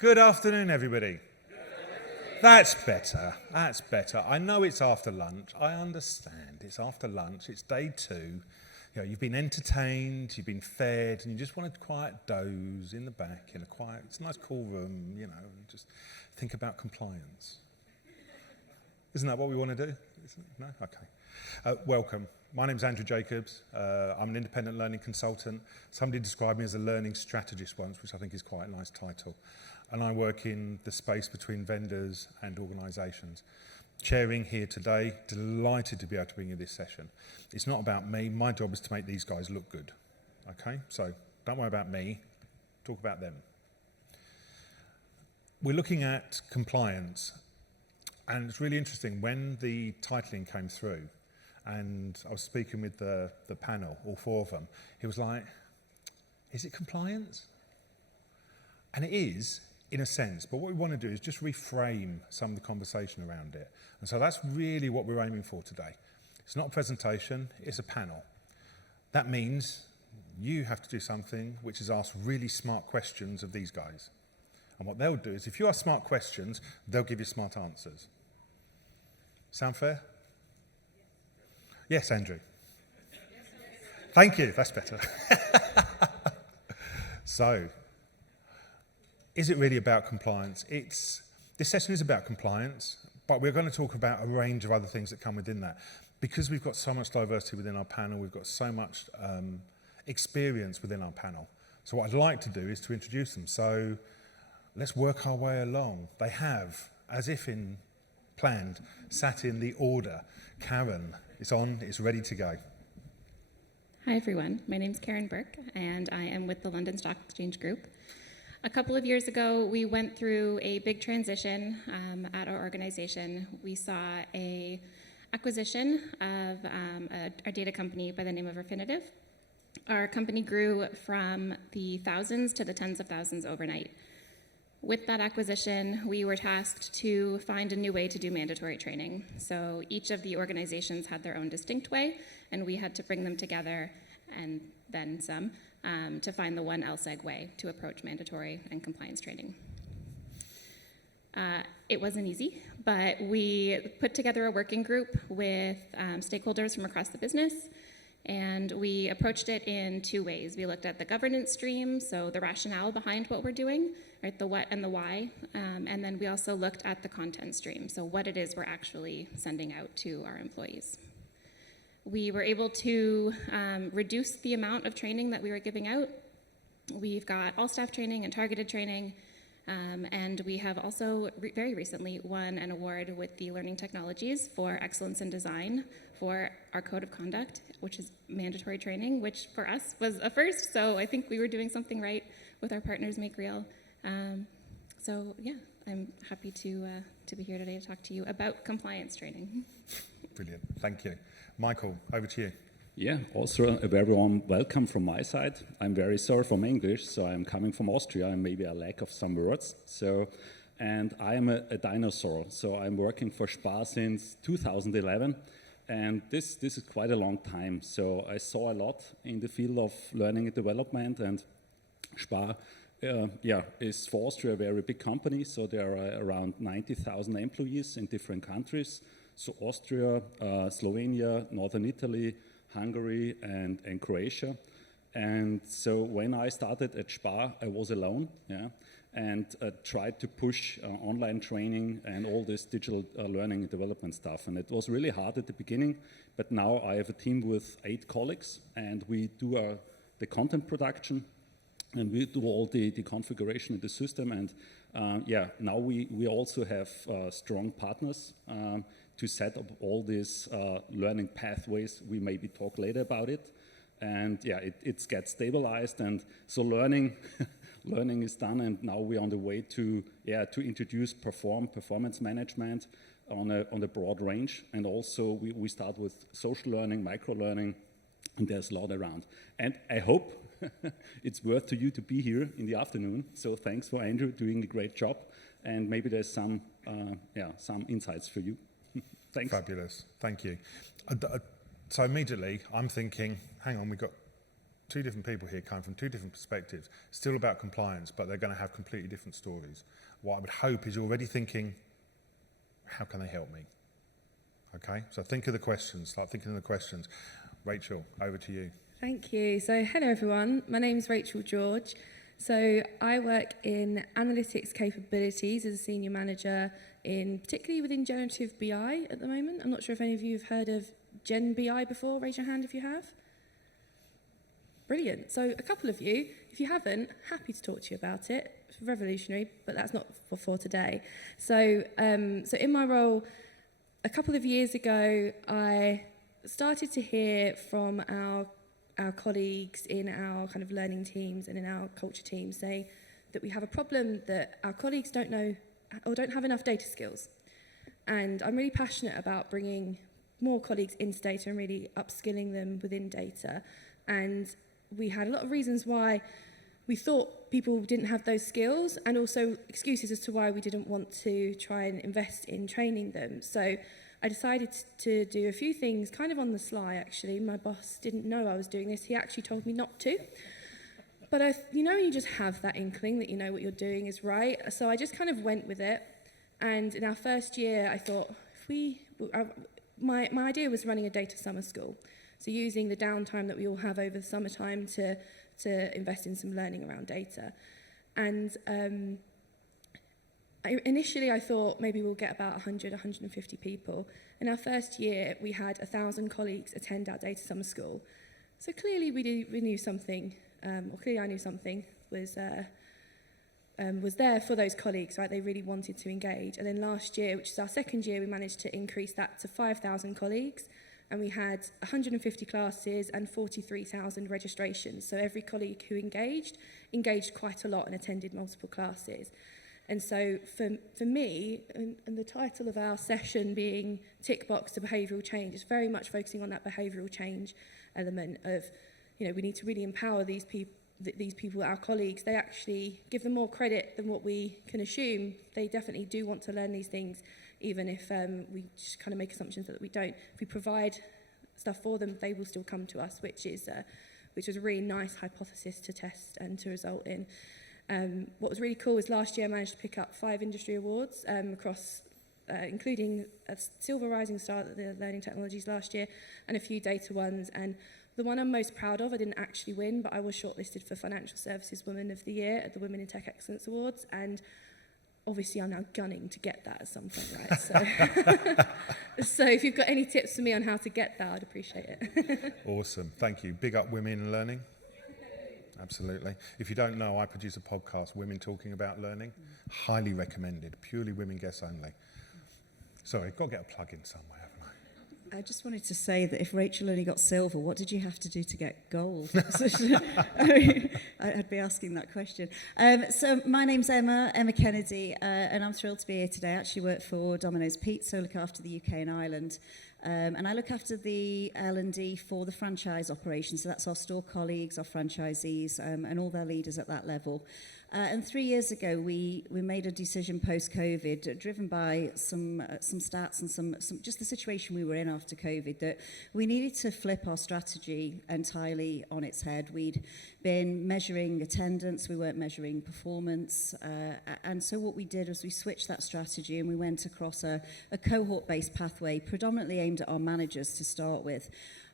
Good afternoon, everybody. That's better. That's better. I know it's after lunch. I understand. It's after lunch. It's day 2. You know, you've been entertained, you've been fed, and you just want a quiet doze in the back in a quiet, it's a nice cool room, you know, and just think about compliance. Isn't that what we want to do? No? Okay. Welcome. My name's Andrew Jacobs. I'm an independent learning consultant. Somebody described me as a learning strategist once, which I think is quite a nice title. And I work in the space between vendors and organisations. Chairing here today, delighted to be able to bring you this session. It's not about me. My job is to make these guys look good. Okay? So don't worry about me. Talk about them. We're looking at compliance. And it's really interesting. When the titling came through, and I was speaking with the panel, all 4 of them, it was like, is it compliance? And it is, in a sense, but what we want to do is just reframe some of the conversation around it. And so that's really what we're aiming for today. It's not a presentation, it's a panel. That means you have to do something which is ask really smart questions of these guys. And what they'll do is, if you ask smart questions, they'll give you smart answers. Sound fair? Yes, Andrew. Thank you, that's better. So, is it really about compliance? This session is about compliance, but we're going to talk about a range of other things that come within that. Because we've got so much diversity within our panel, we've got so much experience within our panel. So what I'd like to do is to introduce them. So let's work our way along. They have, as if in planned, sat in the order. Karen, it's on, it's ready to go. Hi everyone, my name's Karen Burke and I am with the London Stock Exchange Group. A couple of years ago, we went through a big transition at our organization. We saw a acquisition of a data company by the name of Refinitiv. Our company grew from the thousands to the tens of thousands overnight. With that acquisition, we were tasked to find a new way to do mandatory training. So each of the organizations had their own distinct way, and we had to bring them together and then some to find the one LSEG way to approach mandatory and compliance training. It wasn't easy, but we put together a working group with stakeholders from across the business, and we approached it in 2 ways. We looked at the governance stream, so the rationale behind what we're doing, right, the what and the why, and then we also looked at the content stream, so what it is we're actually sending out to our employees. We were able to reduce the amount of training that we were giving out. We've got all staff training and targeted training, and we have also very recently won an award with the Learning Technologies for Excellence in Design for our Code of Conduct, which is mandatory training, which for us was a first, so I think we were doing something right with our partners Make Real. So yeah, I'm happy to be here today to talk to you about compliance training. Brilliant, thank you. Michael, over to you. Yeah, also a very warm welcome from my side. I'm very sorry for my English, so I'm coming from Austria and maybe a lack of some words. And I am a dinosaur, so I'm working for Spar since 2011, and this is quite a long time. So I saw a lot in the field of learning and development, and Spar is for Austria a very big company, so there are around 90,000 employees in different countries. So Austria, Slovenia, Northern Italy, Hungary, and Croatia. And so when I started at Spar, I was alone, and tried to push online training and all this digital learning and development stuff. And it was really hard at the beginning, but now I have a team with 8 colleagues, and we do the content production, and we do all the configuration of the system. And now we also have strong partners to set up all these learning pathways. We maybe talk later about it. And yeah, it gets stabilized, and so learning is done, and now we're on the way to introduce performance management on a broad range. And also we start with social learning, micro learning, and there's a lot around. And I hope it's worth to you to be here in the afternoon. So thanks for Andrew doing a great job, and maybe there's some insights for you. Thanks. Fabulous, thank you. So immediately I'm thinking, hang on, we've got two different people here coming from two different perspectives, still about compliance, but they're going to have completely different stories. What I would hope is you're already thinking, how can they help me? Okay, so think of the questions, start thinking of the questions. Rachel, over to you. Thank you. So hello everyone, my name is Rachel George. So I work in analytics capabilities as a senior manager particularly within generative BI at the moment. I'm not sure if any of you have heard of Gen BI before, raise your hand if you have. Brilliant. So a couple of you, if you haven't, happy to talk to you about it. It's revolutionary, but that's not for today. So in my role, a couple of years ago, I started to hear from our colleagues in our kind of learning teams and in our culture teams saying that we have a problem that our colleagues don't know or don't have enough data skills. And I'm really passionate about bringing more colleagues into data and really upskilling them within data. And we had a lot of reasons why we thought people didn't have those skills, and also excuses as to why we didn't want to try and invest in training them. So I decided to do a few things kind of on the sly, actually. My boss didn't know I was doing this. He actually told me not to. But you just have that inkling that you know what you're doing is right. So I just kind of went with it. And in our first year, I thought, my idea was running a data summer school. So using the downtime that we all have over the summertime to invest in some learning around data. And initially I thought maybe we'll get about 100, 150 people. In our first year, we had 1,000 colleagues attend our data summer school. So clearly we knew something, or clearly I knew something was there for those colleagues, right? They really wanted to engage. And then last year, which is our second year, we managed to increase that to 5,000 colleagues. And we had 150 classes and 43,000 registrations. So every colleague who engaged quite a lot and attended multiple classes. And so for me, and the title of our session being Tick Box to Behavioural Change, is very much focusing on that behavioural change element of, we need to really empower these people, our colleagues. They actually give them more credit than what we can assume. They definitely do want to learn these things, even if we just kind of make assumptions that we don't. If we provide stuff for them, they will still come to us, which was a really nice hypothesis to test and to result in. What was really cool was last year I managed to pick up 5 industry awards across, including a Silver Rising Star at the Learning Technologies last year, and a few data ones. And the one I'm most proud of, I didn't actually win, but I was shortlisted for Financial Services Women of the Year at the Women in Tech Excellence Awards. And obviously I'm now gunning to get that at some point, right? So if you've got any tips for me on how to get that, I'd appreciate it. Awesome, thank you. Big up women in learning. Absolutely. If you don't know, I produce a podcast, Women Talking About Learning. Highly recommended, purely women guests only. Sorry, got to get a plug in somewhere, haven't I? I just wanted to say that if Rachel only got silver, what did you have to do to get gold? I'd be asking that question. So my name's Emma Kennedy, and I'm thrilled to be here today. I actually work for Domino's Pizza, so look after the UK and Ireland. And I look after the L&D for the franchise operation. So that's our store colleagues, our franchisees, and all their leaders at that level. And 3 years ago, we made a decision post-COVID, driven by some stats and some just the situation we were in after COVID, that we needed to flip our strategy entirely on its head. We'd been measuring attendance, we weren't measuring performance, and so what we did was we switched that strategy and we went across a cohort-based pathway, predominantly aimed at our managers to start with.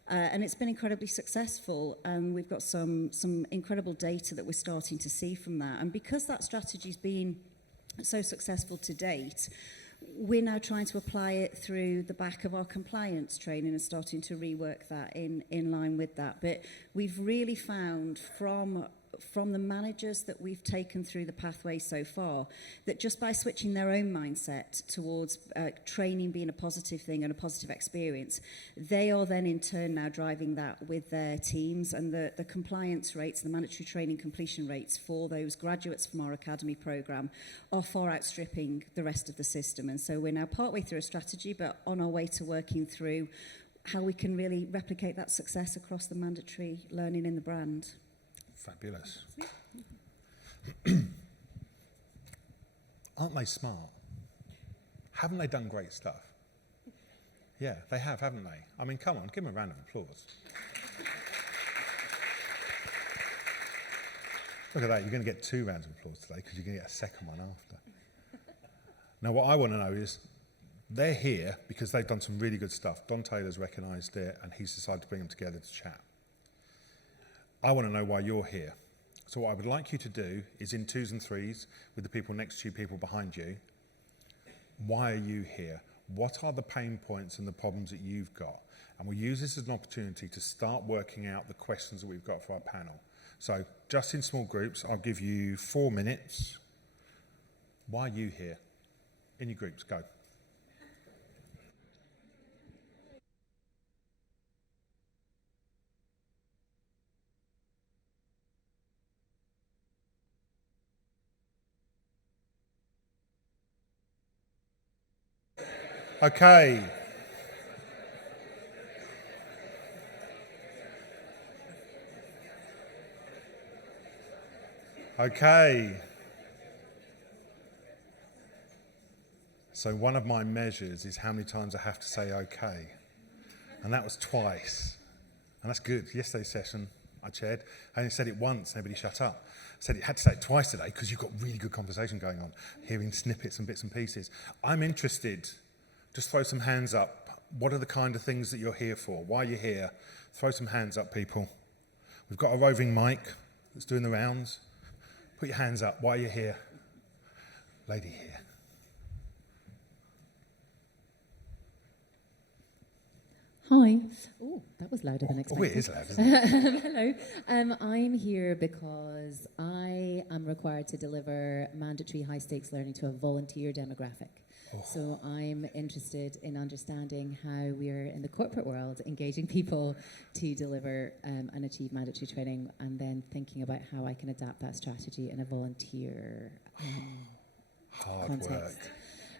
And it's been incredibly successful, and we've got some incredible data that we're starting to see from that. And because that strategy's been so successful to date, we're now trying to apply it through the back of our compliance training and starting to rework that in line with that. But we've really found from the managers that we've taken through the pathway so far, that just by switching their own mindset towards training being a positive thing and a positive experience, they are then in turn now driving that with their teams, and the compliance rates, the mandatory training completion rates for those graduates from our academy programme are far outstripping the rest of the system. And so we're now partway through a strategy, but on our way to working through how we can really replicate that success across the mandatory learning in the brand. Fabulous. Aren't they smart? Haven't they done great stuff? Yeah, they have, haven't they? I mean, come on, give them a round of applause. Look at that, you're going to get 2 rounds of applause today because you're going to get a second one after. Now, what I want to know is, they're here because they've done some really good stuff. Don Taylor's recognised it and he's decided to bring them together to chat. I want to know why you're here. So what I would like you to do is, in 2s and 3s, with the people next to you, people behind you, why are you here? What are the pain points and the problems that you've got? And we'll use this as an opportunity to start working out the questions that we've got for our panel. So just in small groups, I'll give you 4 minutes. Why are you here? In your groups, go. Okay. Okay. So one of my measures is how many times I have to say okay. And that was twice. And that's good. Yesterday's session I chaired, I only said it once, and everybody shut up. I said it had to say it twice today because you've got really good conversation going on, hearing snippets and bits and pieces. I'm interested. Just throw some hands up. What are the kind of things that you're here for? Why are you here? Throw some hands up, people. We've got a roving mic that's doing the rounds. Put your hands up. Why are you here? Lady here. Hi. Oh, that was louder than expected. Oh, it is loud, isn't it? Hello. I'm here because I am required to deliver mandatory high-stakes learning to a volunteer demographic. Oh. So I'm interested in understanding how we're, in the corporate world, engaging people to deliver and achieve mandatory training, and then thinking about how I can adapt that strategy in a volunteer Hard context. work.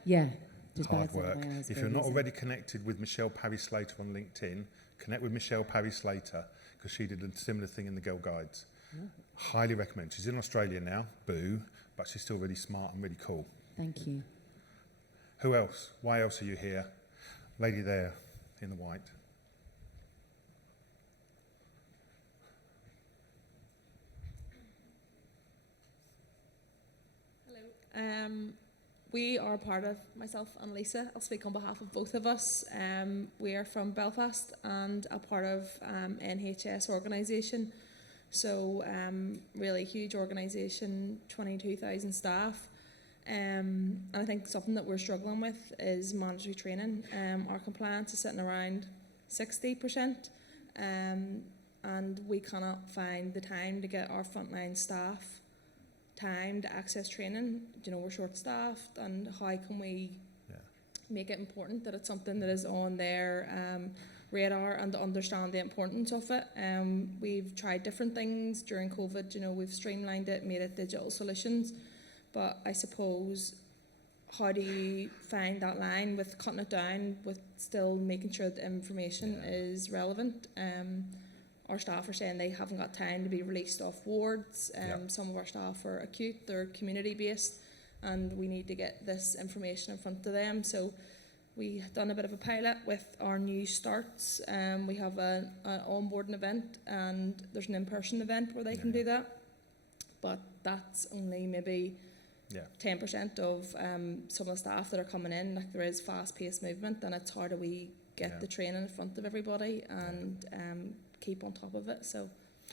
Yeah. Just Hard bags under work. my eyes If for you're a not reason. already connected with Michelle Parry Slater on LinkedIn, connect with Michelle Parry Slater because she did a similar thing in the Girl Guides. Oh. Highly recommend. She's in Australia now, boo, but she's still really smart and really cool. Thank you. Who else? Why else are you here? Lady there in the white. Hello. We are part of, myself and Lisa, I'll speak on behalf of both of us. We are from Belfast and a part of NHS organisation. So really huge organisation, 22,000 staff. And I think something that we're struggling with is mandatory training. Our compliance is sitting around 60%. And we cannot find the time to get our frontline staff time to access training. You know, we're short-staffed, and how can we make it important that it's something that is on their radar and to understand the importance of it. We've tried different things during COVID. You know, we've streamlined it, made it digital solutions, but I suppose, how do you find that line with cutting it down with still making sure the information is relevant? Our staff are saying they haven't got time to be released off wards. Some of our staff are acute, they're community based, and we need to get this information in front of them. So we've done a bit of a pilot with our new starts. We have an onboarding event, and there's an in-person event where they can do that. But that's only maybe 10% of some of the staff that are coming in. Like, there is fast-paced movement, and it's how do we get the training in front of everybody and keep on top of it. So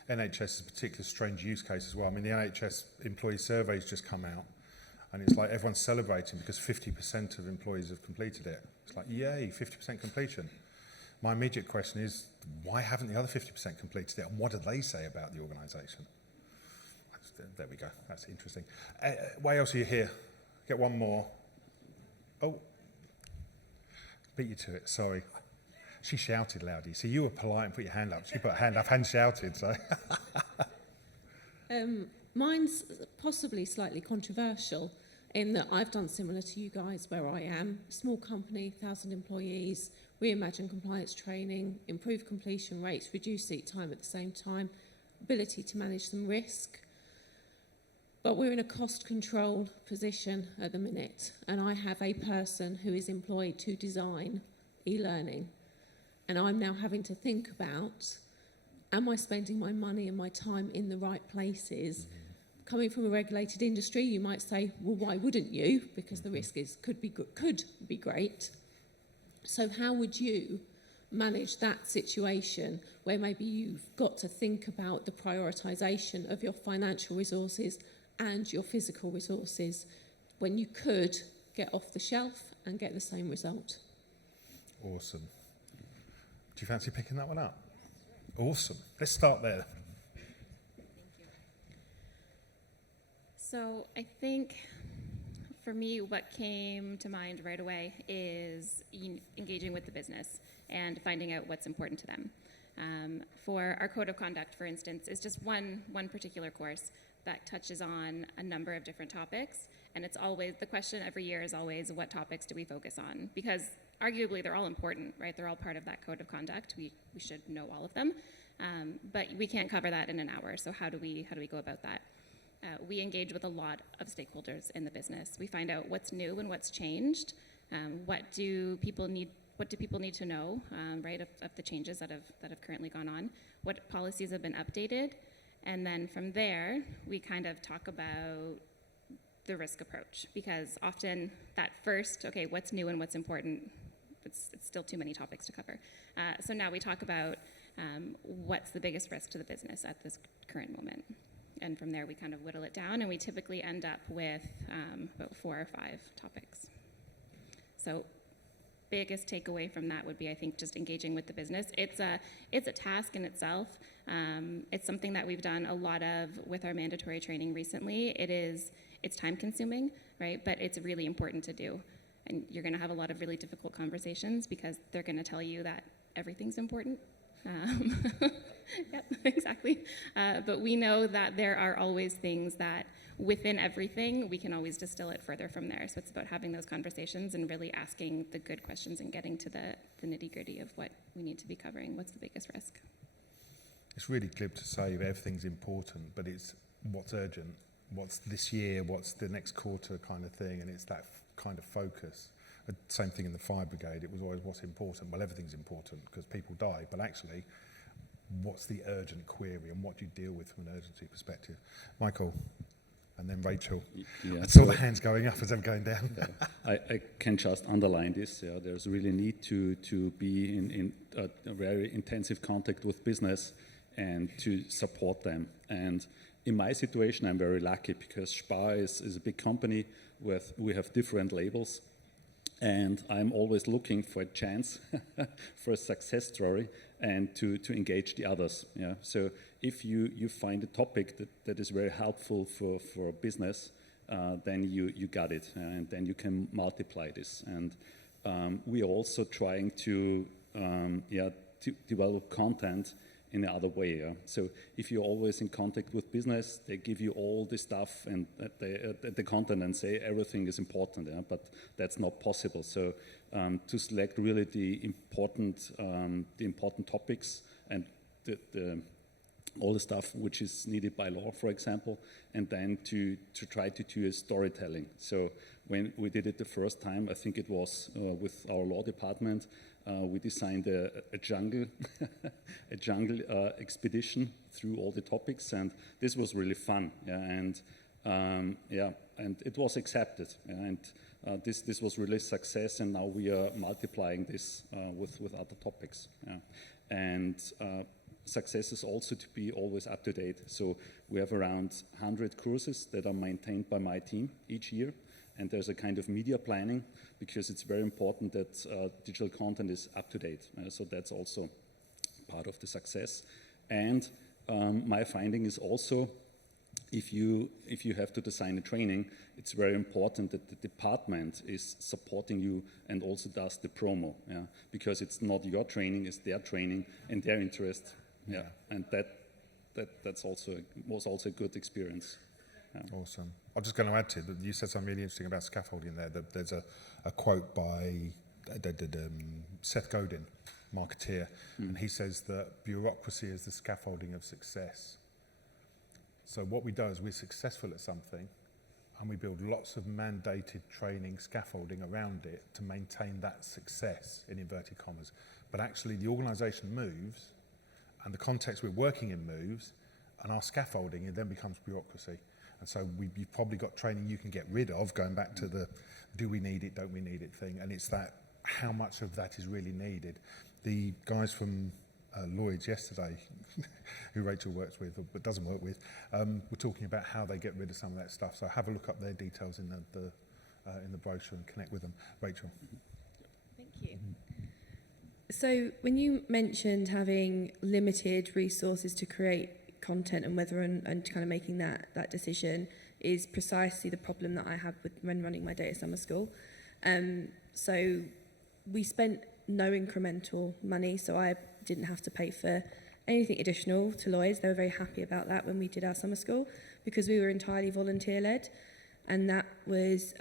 NHS is a particularly strange use case as well. I mean, the NHS employee survey's just come out, and it's like everyone's celebrating because 50% of employees have completed it. It's like, yay, 50% completion. My immediate question is, why haven't the other 50% completed it, and what do they say about the organisation? There we go. That's interesting. Why else are you here? Get one more. Oh, beat you to it. Sorry. She shouted loudly. So you were polite and put your hand up. She put her hand up and shouted. So. Mine's possibly slightly controversial in that I've done similar to you guys where I am. Small company, 1,000 employees, reimagine compliance training, improve completion rates, reduce seat time at the same time, ability to manage some risk. But we're in a cost-controlled position at the minute, and I have a person who is employed to design e-learning. And I'm now having to think about, am I spending my money and my time in the right places? coming from a regulated industry, you might say, well, why wouldn't you? Because the risk could be great. So how would you manage that situation where maybe you've got to think about the prioritisation of your financial resources and your physical resources when you could get off the shelf and get the same result? Awesome. Do you fancy picking that one up? Awesome. Let's start there. So I think for me, what came to mind right away is engaging with the business and finding out what's important to them. For our code of conduct, for instance, is just one particular course that touches on a number of different topics. And it's always, the question every year is always, what topics do we focus on? Because arguably they're all important, right? They're all part of that code of conduct. We should know all of them. But we can't cover that in an hour. So how do we go about that? We engage with a lot of stakeholders in the business. We find out what's new and what's changed. What do people need to know, right, of the changes that have currently gone on? What policies have been updated? And then from there, we kind of talk about the risk approach, because often that first, okay, what's new and what's important, it's still too many topics to cover. So now we talk about what's the biggest risk to the business at this current moment. And from there, we kind of whittle it down, and we typically end up with about 4 or 5 topics. So biggest takeaway from that would be, I think, just engaging with the business. It's a task in itself. It's something that we've done a lot of with our mandatory training recently. It's time consuming, right? But it's really important to do. And you're going to have a lot of really difficult conversations because they're going to tell you that everything's important. Yep, exactly. But we know that there are always things that within everything, we can always distill it further from there. So it's about having those conversations and really asking the good questions and getting to the nitty-gritty of what we need to be covering. What's the biggest risk? It's really glib to say everything's important, but it's what's urgent, what's this year, what's the next quarter kind of thing, and it's that kind of focus. Same thing in the fire brigade. It was always what's important. Well, everything's important because people die, but actually, what's the urgent query and what do you deal with from an urgency perspective? Michael, and then Rachel. Yeah, I saw the hands going up as I'm going down. I can just underline this. Yeah, there's really need to be in a very intensive contact with business and to support them. And in my situation, I'm very lucky because Spar is a big company we have different labels. And I'm always looking for a chance for a success story and to engage the others. Yeah? So if you find a topic that is very helpful for business, then you got it, and then you can multiply this. And we are also trying to develop content in another way. Yeah? So if you're always in contact with business, they give you all the stuff and the content and say everything is important, yeah? But that's not possible. So to select really the important topics and all the stuff which is needed by law, for example, and then to try to do a storytelling. So when we did it the first time, I think it was with our law department, we designed a jungle expedition through all the topics, and this was really fun. Yeah, and it was accepted. Yeah, and this was really a success, and now we are multiplying this with other topics. Yeah. And success is also to be always up to date. So we have around 100 courses that are maintained by my team each year. And there's a kind of media planning because it's very important that digital content is up to date. So that's also part of the success. And my finding is also, if you have to design a training, it's very important that the department is supporting you and also does the promo. Yeah? Because it's not your training, it's their training and their interest. Yeah, and was also a good experience. Yeah. Awesome. I'm just going to add to that. You said something really interesting about scaffolding there. There's a quote by Seth Godin, marketeer, and he says that bureaucracy is the scaffolding of success. So what we do is we're successful at something, and we build lots of mandated training scaffolding around it to maintain that success, in inverted commas. But actually the organisation moves, and the context we're working in moves, and our scaffolding, it then becomes bureaucracy. And so you've probably got training you can get rid of, going back to the do we need it, don't we need it thing. And it's that, how much of that is really needed. The guys from Lloyd's yesterday, who Rachel works with, but doesn't work with, were talking about how they get rid of some of that stuff. So have a look up their details in the brochure and connect with them. Rachel. Thank you. So when you mentioned having limited resources to create content and whether and kind of making that decision is precisely the problem that I have with when running my data summer school. So we spent no incremental money, so I didn't have to pay for anything additional to Lloyd's. They were very happy about that when we did our summer school because we were entirely volunteer-led, and that was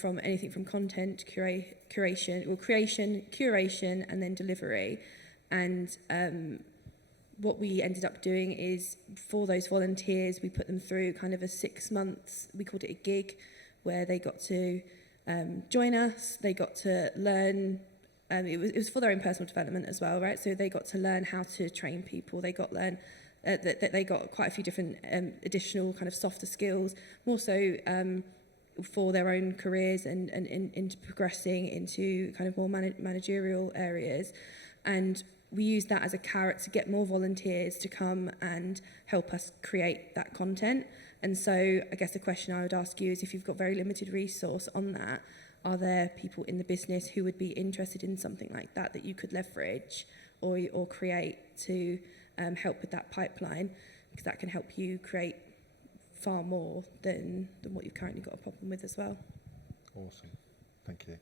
from anything from content curation, and then delivery. And what we ended up doing is for those volunteers, we put them through kind of a 6 months, we called it a gig, where they got to join us, they got to learn. It was for their own personal development as well, right? So they got to learn how to train people. They got that they got quite a few different additional kind of softer skills, more so for their own careers and into progressing into kind of more managerial areas. And we used that as a carrot to get more volunteers to come and help us create that content. And so I guess the question I would ask you is, if you've got very limited resource on that, are there people in the business who would be interested in something like that that you could leverage or create to help with that pipeline? Because that can help you create far more than what you've currently got a problem with as well. Awesome. Thank you.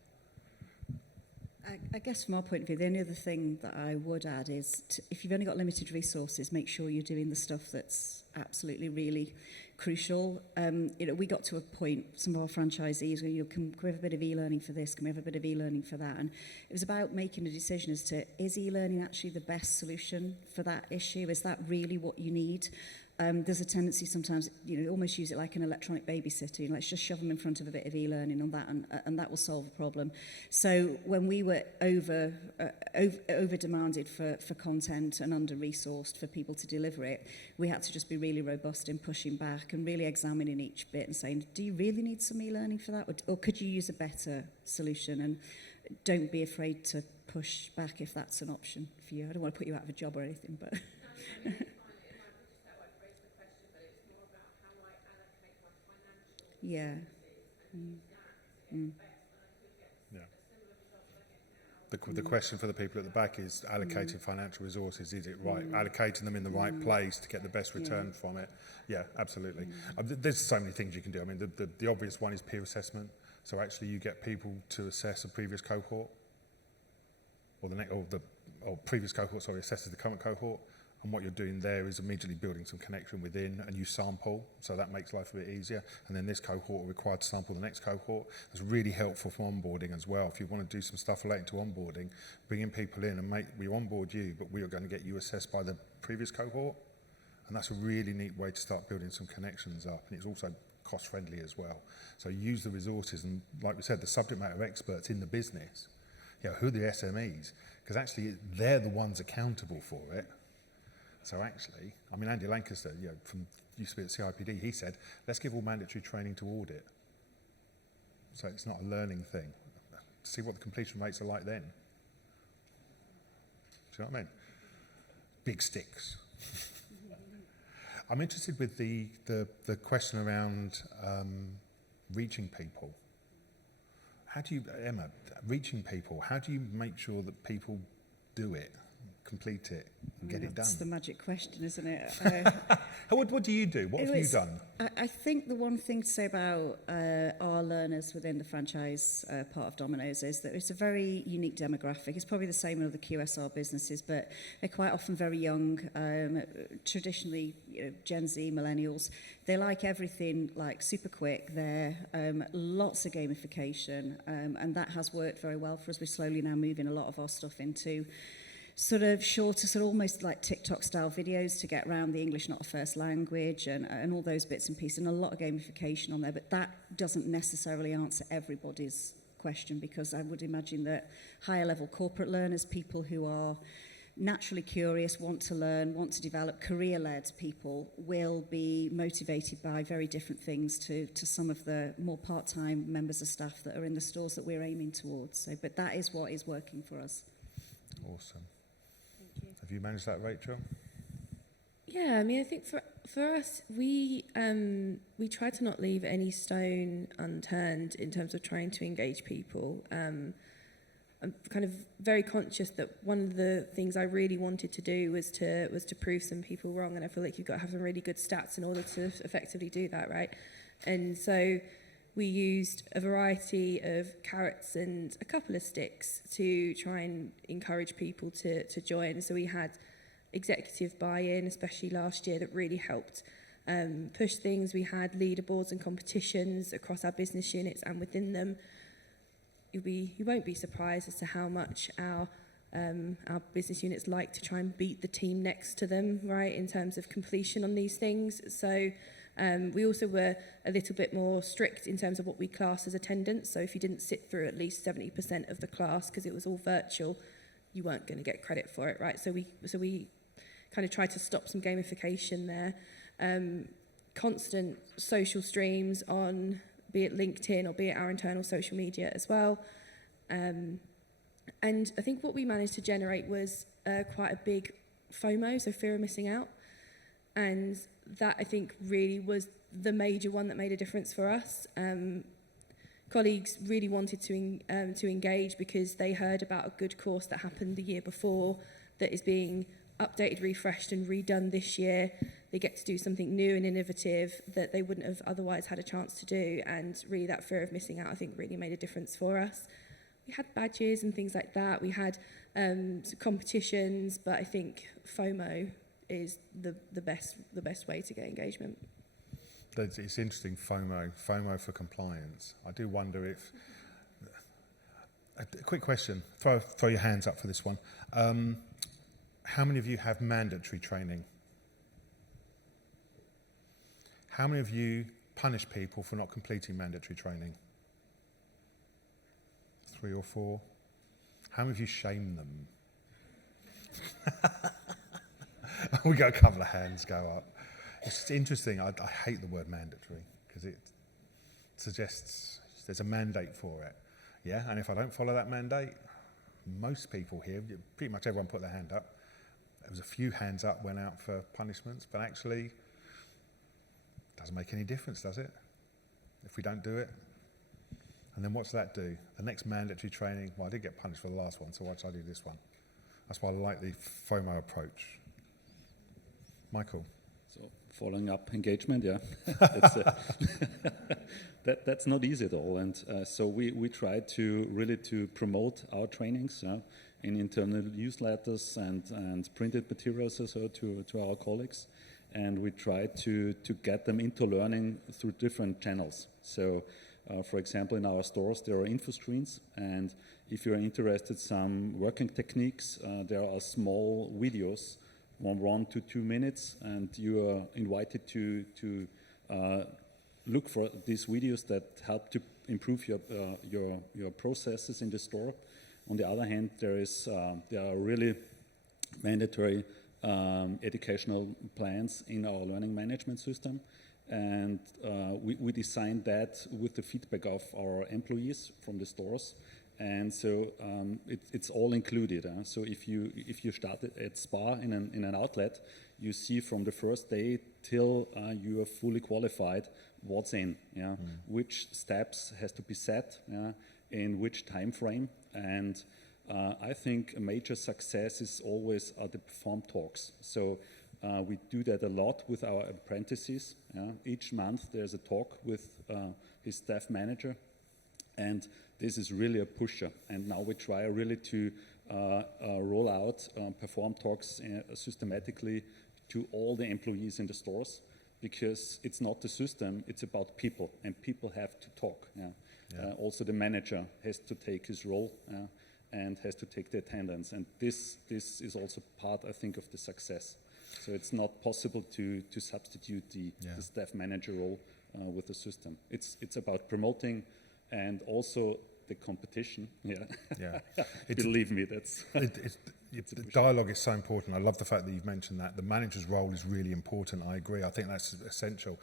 I guess from our point of view, the only other thing that I would add is if you've only got limited resources, make sure you're doing the stuff that's absolutely really crucial. We got to a point, some of our franchisees, where can we have a bit of e-learning for this, can we have a bit of e-learning for that? And it was about making a decision as to, is e-learning actually the best solution for that issue? Is that really what you need? There's a tendency sometimes, almost use it like an electronic babysitter. Let's just shove them in front of a bit of e-learning on that, and that will solve the problem. So when we were over demanded for content and under-resourced for people to deliver it, we had to just be really robust in pushing back and really examining each bit and saying, do you really need some e-learning for that? Or could you use a better solution? And don't be afraid to push back if that's an option for you. I don't want to put you out of a job or anything, but... Yeah. Yeah. The question for the people at the back is allocating financial resources. Is it right? Allocating them in the right place to get the best return from it. Yeah, absolutely. There's so many things you can do. I mean, the obvious one is peer assessment. So actually, you get people to assess a previous cohort, or previous cohort. Sorry, assesses the current cohort. And what you're doing there is immediately building some connection within, and you sample, so that makes life a bit easier. And then this cohort are required to sample the next cohort. It's really helpful for onboarding as well. If you want to do some stuff relating to onboarding, bringing people in and we onboard you, but we are going to get you assessed by the previous cohort. And that's a really neat way to start building some connections up. And it's also cost friendly as well. So use the resources, and like we said, the subject matter experts in the business. Who are the SMEs? Because actually they're the ones accountable for it. So actually, I mean, Andy Lancaster, used to be at CIPD, he said, let's give all mandatory training to audit. So it's not a learning thing. See what the completion rates are like then. Do you know what I mean? Big sticks. I'm interested with the question around reaching people. How do you, Emma, reaching people, how do you make sure that people do it? Complete it and get it done? That's the magic question, isn't it? What do you do? What have you done? I think the one thing to say about our learners within the franchise part of Domino's is that it's a very unique demographic. It's probably the same in other QSR businesses, but they're quite often very young, traditionally Gen Z, millennials. They like everything like super quick. They're lots of gamification, and that has worked very well for us. We're slowly now moving a lot of our stuff into sort of shorter, sort of almost like TikTok-style videos to get around the English not a first language and all those bits and pieces, and a lot of gamification on there. But that doesn't necessarily answer everybody's question, because I would imagine that higher-level corporate learners, people who are naturally curious, want to learn, want to develop, career-led people will be motivated by very different things to some of the more part-time members of staff that are in the stores that we're aiming towards. So, but that is what is working for us. Awesome. Have you managed that, Rachel? Yeah, I mean, I think for us, we try to not leave any stone unturned in terms of trying to engage people. I'm kind of very conscious that one of the things I really wanted to do was to prove some people wrong, and I feel like you've got to have some really good stats in order to effectively do that, right? And so we used a variety of carrots and a couple of sticks to try and encourage people to join. So we had executive buy-in, especially last year, that really helped push things. We had leaderboards and competitions across our business units and within them. You won't be surprised as to how much our business units like to try and beat the team next to them, right, in terms of completion on these things. So we also were a little bit more strict in terms of what we class as attendance. So if you didn't sit through at least 70% of the class because it was all virtual, you weren't going to get credit for it, right? So we kind of tried to stop some gamification there. Constant social streams on, be it LinkedIn or be it our internal social media as well. And I think what we managed to generate was quite a big FOMO, so fear of missing out. And that, I think, really was the major one that made a difference for us. Colleagues really wanted to engage because they heard about a good course that happened the year before that is being updated, refreshed and redone this year. They get to do something new and innovative that they wouldn't have otherwise had a chance to do, and really that fear of missing out, I think, really made a difference for us. We had badges and things like that. We had some competitions, but I think FOMO is the best way to get engagement. It's interesting, FOMO for compliance. I do wonder if... A quick question, throw your hands up for this one. How many of you have mandatory training? How many of you punish people for not completing mandatory training? 3 or 4. How many of you shame them? We got a couple of hands go up. It's just interesting. I hate the word mandatory because it suggests there's a mandate for it. Yeah, and if I don't follow that mandate, most people here, pretty much everyone put their hand up. There was a few hands up went out for punishments, but actually it doesn't make any difference, does it? If we don't do it. And then what's that do? The next mandatory training, well, I did get punished for the last one, so why should I do this one? That's why I like the FOMO approach. Michael? So following up engagement, yeah, that's not easy at all. And so we try to really to promote our trainings in internal newsletters and printed materials also to our colleagues. And we try to get them into learning through different channels. So for example, in our stores, there are info screens, and if you're interested in some working techniques, there are small videos, 1 to 2 minutes, and you are invited to look for these videos that help to improve your processes in the store. On the other hand, there are really mandatory educational plans in our learning management system. And we designed that with the feedback of our employees from the stores, and so it's all included. So if you start at Spa in an outlet, you see from the first day till you are fully qualified what's in, which steps has to be set, in which time frame, and I think a major success is always the perform talks. So. We do that a lot with our apprentices. Each month there's a talk with his staff manager, and this is really a pusher. And now we try really to roll out perform talks systematically to all the employees in the stores, because it's not the system, it's about people, and people have to talk. Also the manager has to take his role and has to take the attendance, and this is also part, I think, of the success. So it's not possible to substitute the staff manager role with the system. It's about promoting and also the competition. Believe me, that's The dialogue is so important. I love the fact that you've mentioned that. The manager's role is really important. I agree. I think that's essential.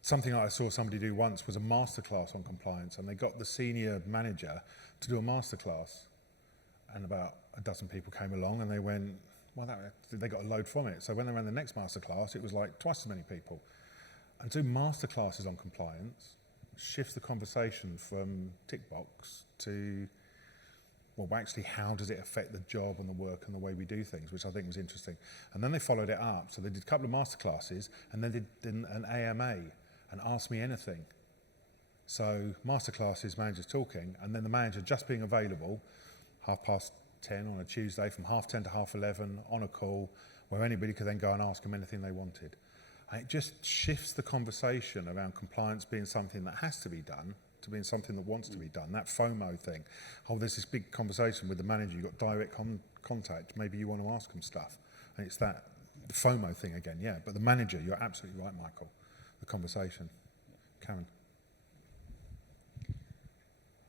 Something I saw somebody do once was a masterclass on compliance, and they got the senior manager to do a masterclass, and about a dozen people came along, and they went, well, they got a load from it. So when they ran the next masterclass, it was like twice as many people. And do masterclasses on compliance shifts the conversation from tick box to, well, actually, how does it affect the job and the work and the way we do things, which I think was interesting. And then they followed it up. So they did a couple of masterclasses, and then they did an AMA, and Ask Me Anything. So masterclasses, managers talking, and then the manager just being available 10:30 on a Tuesday from 10:30 to 11:30 on a call where anybody could then go and ask them anything they wanted. And it just shifts the conversation around compliance being something that has to be done to being something that wants to be done. That FOMO thing. Oh, there's this big conversation with the manager, you've got direct contact, maybe you want to ask them stuff. And it's that the FOMO thing again, yeah. But the manager, you're absolutely right, Michael. The conversation. Karen.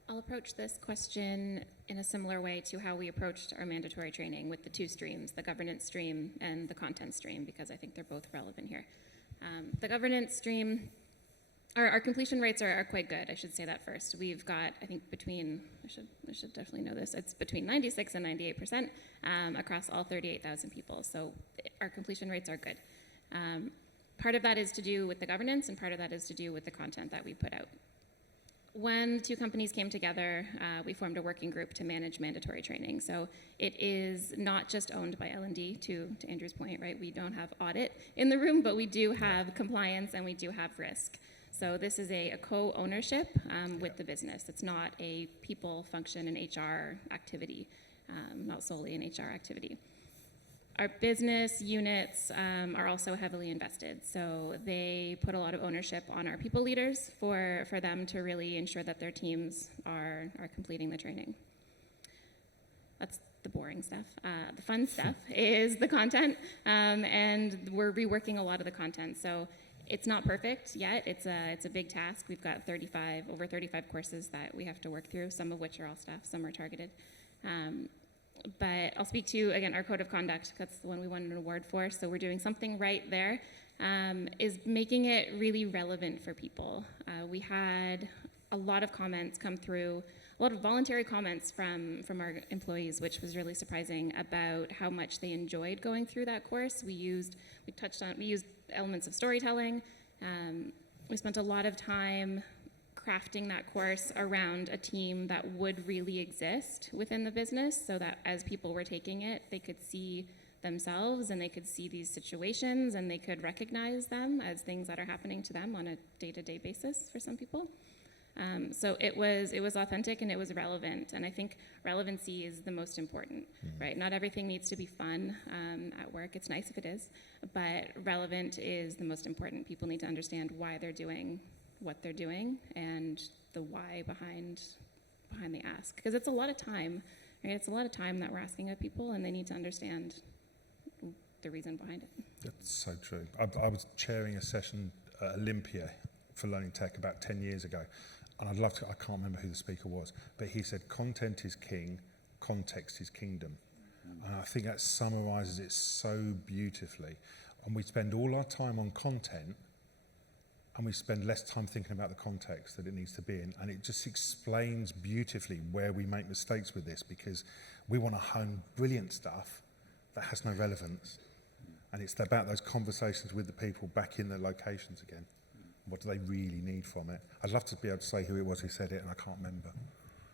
I'll approach this question in a similar way to how we approached our mandatory training with the two streams, the governance stream and the content stream, because I think they're both relevant here. The governance stream, our completion rates are quite good. I should say that first. We've got, I think, I should definitely know this. It's between 96 and 98% across all 38,000 people. So our completion rates are good. Part of that is to do with the governance, and part of that is to do with the content that we put out. When the two companies came together, we formed a working group to manage mandatory training. So it is not just owned by L&D, to Andrew's point, right? We don't have audit in the room, but we do have compliance and we do have risk. So this is a co-ownership with the business. It's not a people function and HR activity, not solely an HR activity. Our business units are also heavily invested, so they put a lot of ownership on our people leaders for them to really ensure that their teams are completing the training. That's the boring stuff. The fun stuff is the content, and we're reworking a lot of the content. So it's not perfect yet. It's a big task. We've got over 35 courses that we have to work through, some of which are all staff, some are targeted. But I'll speak to, again, our code of conduct. That's the one we won an award for. So we're doing something right there, is making it really relevant for people. We had a lot of comments come through, a lot of voluntary comments from our employees, which was really surprising about how much they enjoyed going through that course. We used elements of storytelling. We spent a lot of time crafting that course around a team that would really exist within the business, so that as people were taking it, they could see themselves and they could see these situations and they could recognize them as things that are happening to them on a day-to-day basis for some people. So it was authentic and it was relevant, and I think relevancy is the most important, right? Not everything needs to be fun at work. It's nice if it is, but relevant is the most important. People need to understand why they're doing what they're doing and the why behind the ask, because it's a lot of time, right? It's a lot of time that we're asking of people, and they need to understand the reason behind it. That's so true. I was chairing a session at Olympia for Learning Tech about 10 years ago, and I can't remember who the speaker was, but he said content is king, context is kingdom. And I think that summarizes it so beautifully. And we spend all our time on content, and we spend less time thinking about the context that it needs to be in. And it just explains beautifully where we make mistakes with this, because we want to hone brilliant stuff that has no relevance. And it's about those conversations with the people back in the locations again. What do they really need from it? I'd love to be able to say who it was who said it, and I can't remember.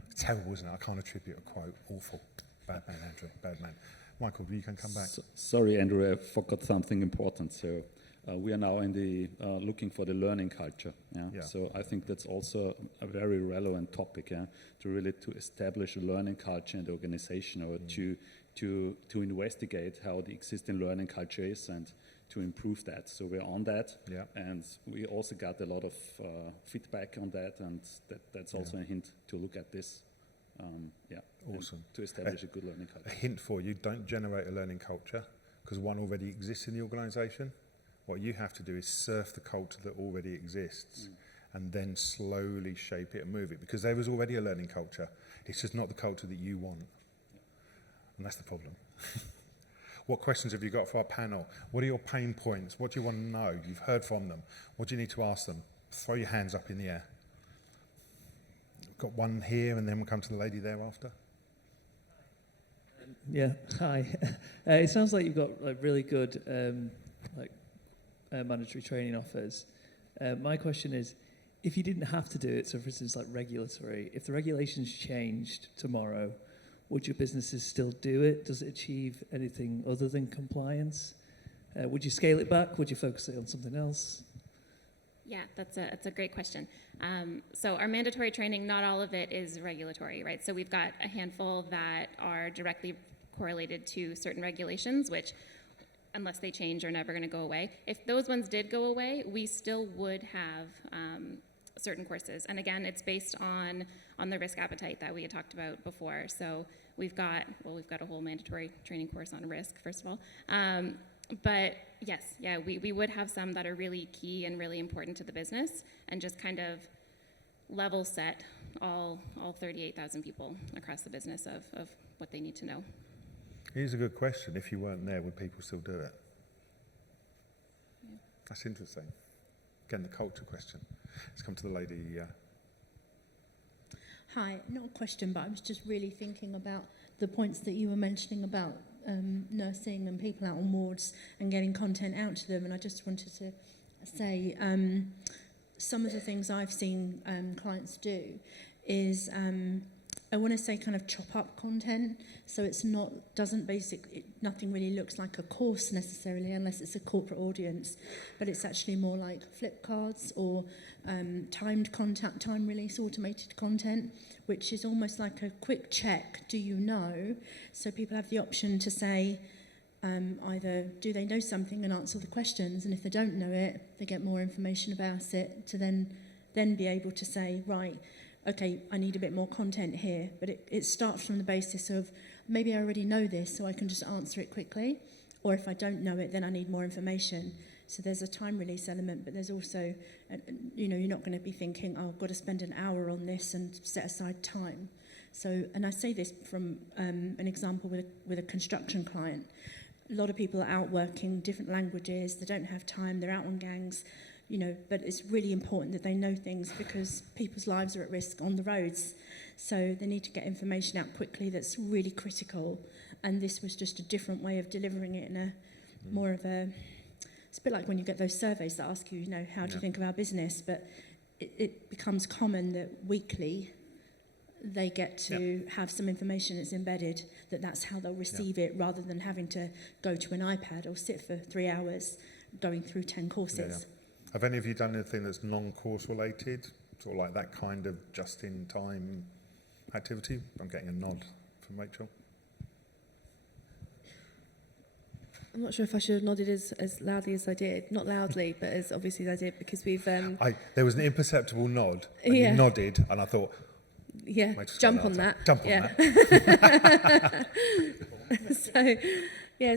It's terrible, isn't it? I can't attribute a quote. Awful. Bad man, Andrew. Bad man. Michael, you can come back. Sorry, Andrew, I forgot something important. So we are now in the looking for the learning culture. Yeah? So I think that's also a very relevant topic, to really to establish a learning culture in the organization, or to investigate how the existing learning culture is and to improve that. So we're on that, and we also got a lot of feedback on that, and that's also a hint to look at this. Awesome. To establish a good learning culture. A hint for you: don't generate a learning culture, because one already exists in the organisation. What you have to do is surf the culture that already exists, and then slowly shape it and move it, because there is already a learning culture. It's just not the culture that you want. And that's the problem. What questions have you got for our panel? What are your pain points? What do you want to know? You've heard from them. What do you need to ask them? Throw your hands up in the air. We've got one here, and then we'll come to the lady thereafter. Yeah, hi. It sounds like you've got really good mandatory training offers. My question is, if you didn't have to do it, so for instance, like regulatory, if the regulations changed tomorrow, would your businesses still do it? Does it achieve anything other than compliance? Would you scale it back? Would you focus it on something else? Yeah, that's a great question. So our mandatory training, not all of it is regulatory, right? So we've got a handful that are directly correlated to certain regulations, which, unless they change, are never going to go away. If those ones did go away, we still would have certain courses. And again, it's based on the risk appetite that we had talked about before. So we've got a whole mandatory training course on risk, first of all. But yes, yeah, we would have some that are really key and really important to the business, and just kind of level set all 38,000 people across the business of what they need to know. Here's a good question. If you weren't there, would people still do it? Yeah. That's interesting. Again, the culture question. Let's come to the lady. Hi, not a question, but I was just really thinking about the points that you were mentioning about nursing and people out on wards and getting content out to them. And I just wanted to say some of the things I've seen clients do is I want to say kind of chop up content, so it's nothing really looks like a course necessarily unless it's a corporate audience, but it's actually more like flip cards or timed content, time release automated content, which is almost like a quick check, do you know? So people have the option to say either do they know something and answer the questions, and if they don't know it, they get more information about it to then be able to say, right, okay, I need a bit more content here. But it starts from the basis of maybe I already know this, so I can just answer it quickly. Or if I don't know it, then I need more information. So there's a time release element, but there's also, you're not going to be thinking, oh, I've got to spend an hour on this and set aside time. So, and I say this from an example with a construction client. A lot of people are out working different languages. They don't have time. They're out on gangs. But it's really important that they know things because people's lives are at risk on the roads. So they need to get information out quickly that's really critical. And this was just a different way of delivering it in a more of a... It's a bit like when you get those surveys that ask you, how do you think of our business? But it becomes common that weekly they get to have some information that's embedded, that's how they'll receive it, rather than having to go to an iPad or sit for 3 hours going through 10 courses. Yeah. Have any of you done anything that's non-course related, sort of like that kind of just-in-time activity? I'm getting a nod from Rachel. I'm not sure if I should have nodded as loudly as I did. Not loudly, but as obviously as I did, because we've... There was an imperceptible nod, and you nodded, and I thought... Yeah, jump on that. Jump on that.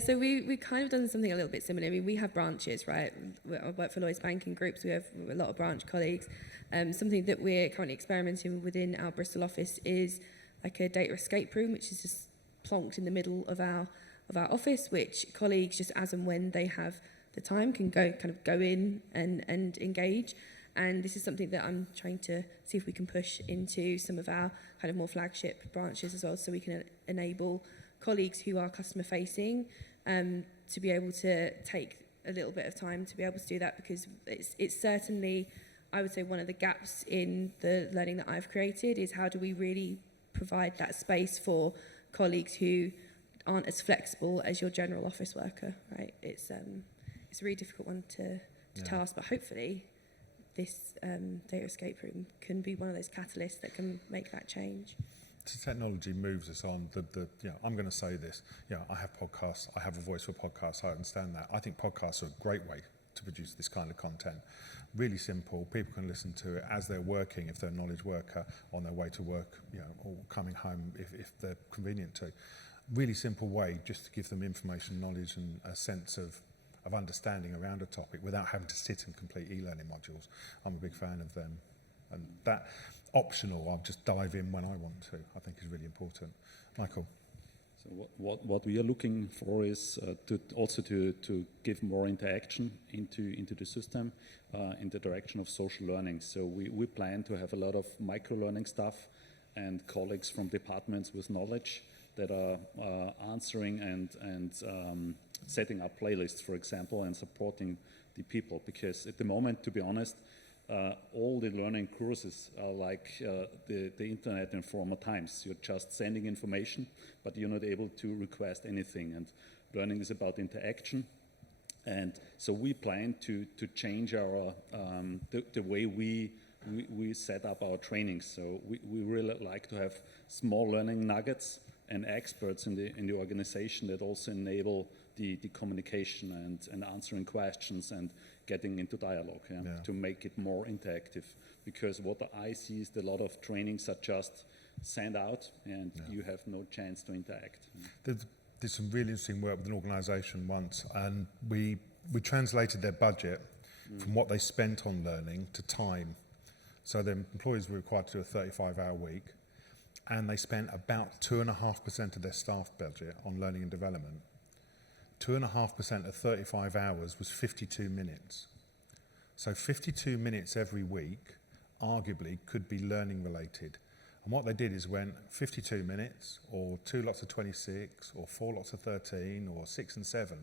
So we kind of done something a little bit similar. I mean, we have branches, right? I work for Lloyds Banking Groups. We have a lot of branch colleagues. Something that we're currently experimenting within our Bristol office is like a data escape room, which is just plonked in the middle of our office, which colleagues, just as and when they have the time, can go in and engage. And this is something that I'm trying to see if we can push into some of our kind of more flagship branches as well, so we can enable colleagues who are customer facing to be able to take a little bit of time to be able to do that, because it's certainly, I would say, one of the gaps in the learning that I've created is how do we really provide that space for colleagues who aren't as flexible as your general office worker, right? It's a really difficult one to task, but hopefully this data escape room can be one of those catalysts that can make that change. So technology moves us on. I'm going to say this. I have podcasts. I have a voice for podcasts. I understand that. I think podcasts are a great way to produce this kind of content. Really simple. People can listen to it as they're working, if they're a knowledge worker, on their way to work, or coming home if they're convenient to. Really simple way just to give them information, knowledge, and a sense of understanding around a topic without having to sit and complete e-learning modules. I'm a big fan of them. And that optional, I'll just dive in when I want to, I think is really important. Michael. So what we are looking for is to give more interaction into the system in the direction of social learning. So we plan to have a lot of micro-learning stuff and colleagues from departments with knowledge that are answering and setting up playlists, for example, and supporting the people. Because at the moment, to be honest, all the learning courses are like the internet in former times. You're just sending information, but you're not able to request anything. And learning is about interaction. And so we plan to change our the way we set up our trainings. So we really like to have small learning nuggets and experts in the organization that also enable the communication and answering questions and getting into dialogue to make it more interactive. Because what I see is that a lot of trainings are just sent out and you have no chance to interact. Did some really interesting work with an organisation once, and we translated their budget from what they spent on learning to time. So their employees were required to do a 35-hour week, and they spent about 2.5% of their staff budget on learning and development. 2.5% of 35 hours was 52 minutes. So 52 minutes every week arguably could be learning related. And what they did is went 52 minutes, or 2 lots of 26, or 4 lots of 13, or 6 and 7,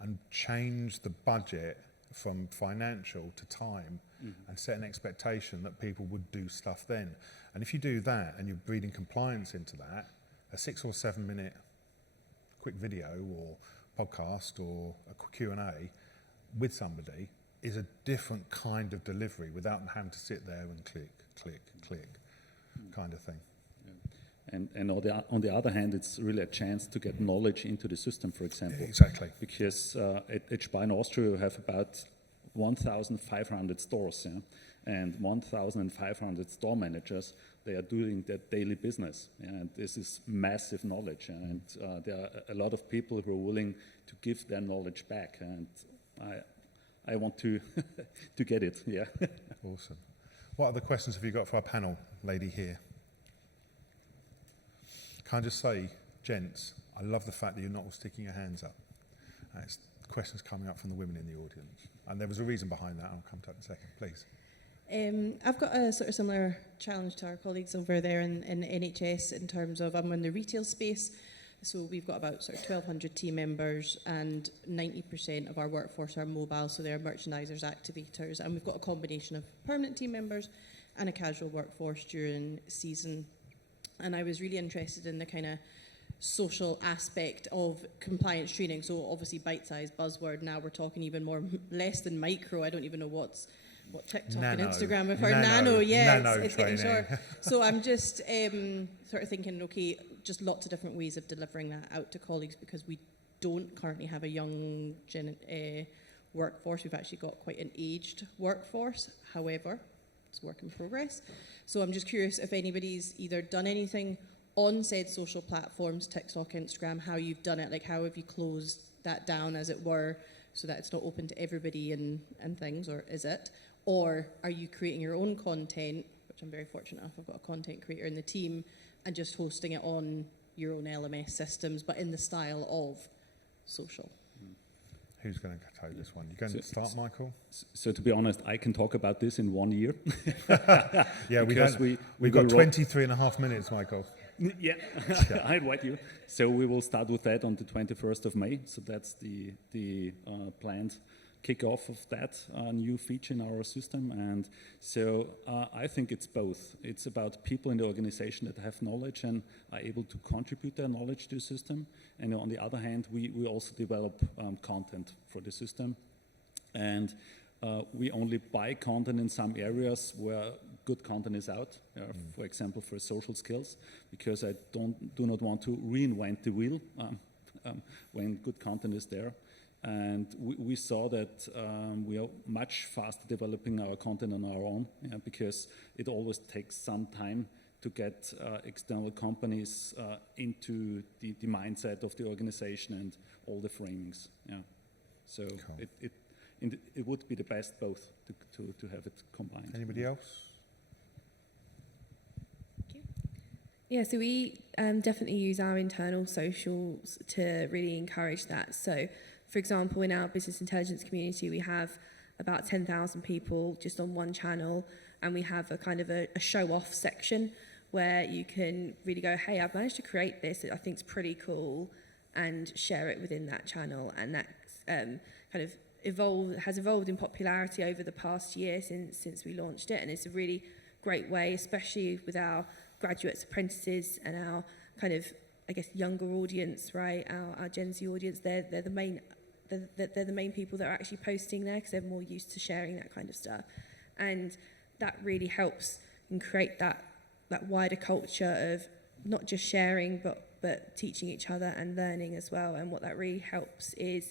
and changed the budget from financial to time and set an expectation that people would do stuff then. And if you do that and you're breeding compliance into that, a 6 or 7 minute quick video or podcast or a Q&A with somebody is a different kind of delivery without them having to sit there and click, click, click kind of thing. And on the other hand, it's really a chance to get knowledge into the system, for example. Exactly. Because at Spar in Austria, we have about 1,500 stores, and 1,500 store managers. They are doing their daily business, and this is massive knowledge. And there are a lot of people who are willing to give their knowledge back, and I want to to get it. Yeah. Awesome. What other questions have you got for our panel, lady here? Can I just say, gents, I love the fact that you're not all sticking your hands up. It's questions coming up from the women in the audience. And there was a reason behind that. I'll come to that in a second, please. I've got a sort of similar challenge to our colleagues over there in NHS in terms of I'm in the retail space. So we've got about sort of 1,200 team members, and 90% of our workforce are mobile, so they're merchandisers, activators, and we've got a combination of permanent team members and a casual workforce during season. And I was really interested in the kind of social aspect of compliance training. So obviously bite-sized buzzword. Now we're talking even more less than micro. I don't even know what TikTok and Instagram have heard. Nano, it's getting short. So I'm just sort of thinking, okay, just lots of different ways of delivering that out to colleagues, because we don't currently have a young workforce. We've actually got quite an aged workforce. However, it's work in progress. So I'm just curious if anybody's either done anything on said social platforms, TikTok, Instagram, how you've done it, like how have you closed that down, as it were, so that it's not open to everybody and things, or is it? Or are you creating your own content, which I'm very fortunate enough, I've got a content creator in the team, and just hosting it on your own LMS systems, but in the style of social? Who's going to take this one? You going to start, Michael? So to be honest, I can talk about this in 1 year. Yeah, we've got 23.5 minutes, Michael. Yeah, I invite you. So we will start with that on the 21st of May. So that's the planned kickoff of that new feature in our system. And so I think it's both. It's about people in the organization that have knowledge and are able to contribute their knowledge to the system. And on the other hand, we also develop content for the system. And we only buy content in some areas where good content is out, for example, for social skills, because I do not want to reinvent the wheel when good content is there. And we saw that we are much faster developing our content on our own, because it always takes some time to get external companies into the mindset of the organization and all the framings. Yeah. So cool. It would be the best both to have it combined. Anybody else? Yeah, so we definitely use our internal socials to really encourage that. So, for example, in our business intelligence community, we have about 10,000 people just on one channel, and we have a kind of a show-off section where you can really go, hey, I've managed to create this, I think it's pretty cool, and share it within that channel. And that kind of has evolved in popularity over the past year since we launched it, and it's a really great way, especially with our graduates, apprentices, and our kind of, I guess, younger audience, right? Our Gen Z audience, they're the main people that are actually posting there because they're more used to sharing that kind of stuff, and that really helps and create that wider culture of not just sharing, but teaching each other and learning as well. And what that really helps is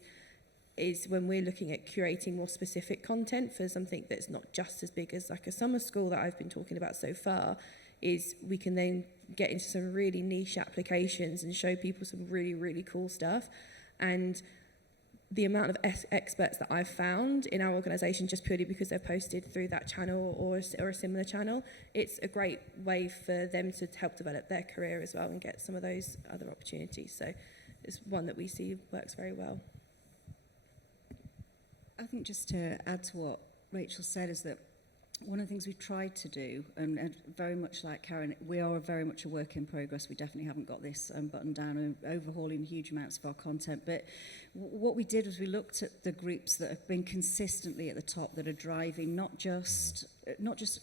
when we're looking at curating more specific content for something that's not just as big as like a summer school that I've been talking about so far, is we can then get into some really niche applications and show people some really, really cool stuff. And the amount of experts that I've found in our organisation, just purely because they've posted through that channel or a similar channel, it's a great way for them to help develop their career as well and get some of those other opportunities. So it's one that we see works very well. I think just to add to what Rachel said is that one of the things we've tried to do, and very much like Karen, we are very much a work in progress. We definitely haven't got this buttoned down and overhauling huge amounts of our content. But what we did was we looked at the groups that have been consistently at the top, that are driving not just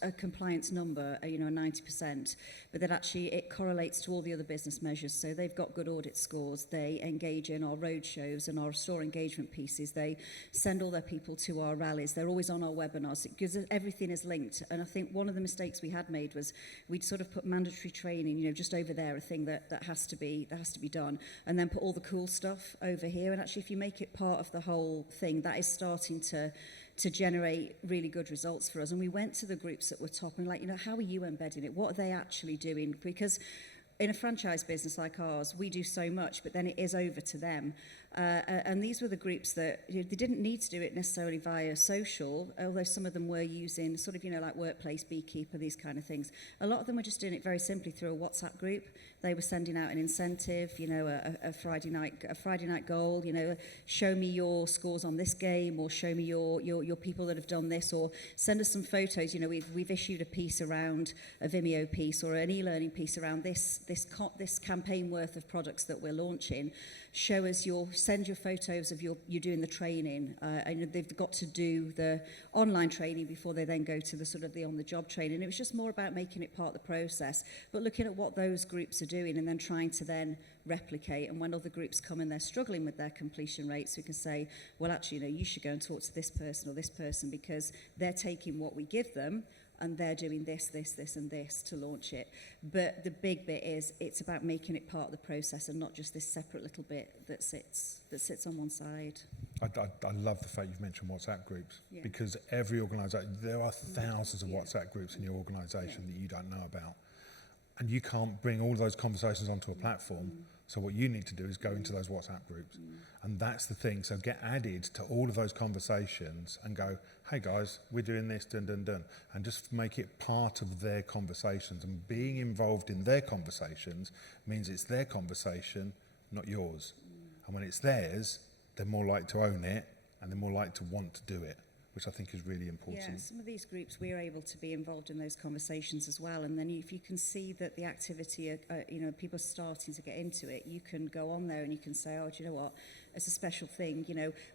a compliance number, a 90%, but that actually it correlates to all the other business measures. So they've got good audit scores, they engage in our roadshows and our store engagement pieces, they send all their people to our rallies, they're always on our webinars, because everything is linked. And I think one of the mistakes we had made was we'd sort of put mandatory training, just over there, a thing that has to be done, and then put all the cool stuff over here. And actually, if you make it part of the whole thing, that is starting to generate really good results for us. And we went to the groups that were top and how are you embedding it? What are they actually doing? Because in a franchise business like ours, we do so much, but then it is over to them. And these were the groups that they didn't need to do it necessarily via social, although some of them were using sort of, like Workplace, Beekeeper, these kind of things. A lot of them were just doing it very simply through a WhatsApp group. They were sending out an incentive, a Friday night goal, show me your scores on this game, or show me your people that have done this, or send us some photos. We've issued a piece around a Vimeo piece or an e-learning piece around this campaign worth of products that we're launching. Send your photos of you doing the training. And they've got to do the online training before they then go to the sort of the on-the-job training. It was just more about making it part of the process, but looking at what those groups are doing and then trying to then replicate. And when other groups come and they're struggling with their completion rates, we can say, well, actually, you should go and talk to this person or this person, because they're taking what we give them and they're doing this, and this to launch it. But the big bit is it's about making it part of the process and not just this separate little bit that sits on one side. I love the fact you've mentioned WhatsApp groups, Yeah. because every organisation, there are thousands of WhatsApp groups in your organisation that you don't know about. And you can't bring all of those conversations onto a platform. So what you need to do is go into those WhatsApp groups. And that's the thing. So get added to all of those conversations and go, hey guys, we're doing this, dun, dun, dun. And just make it part of their conversations. And being involved in their conversations means it's their conversation, not yours. And when it's theirs, they're more likely to own it and they're more likely to want to do it, which I think is really important. Yeah, some of these groups, we're able to be involved in those conversations as well. And then if you can see that the activity, people are starting to get into it, you can go on there and you can say, oh, do you know what? It's a special thing.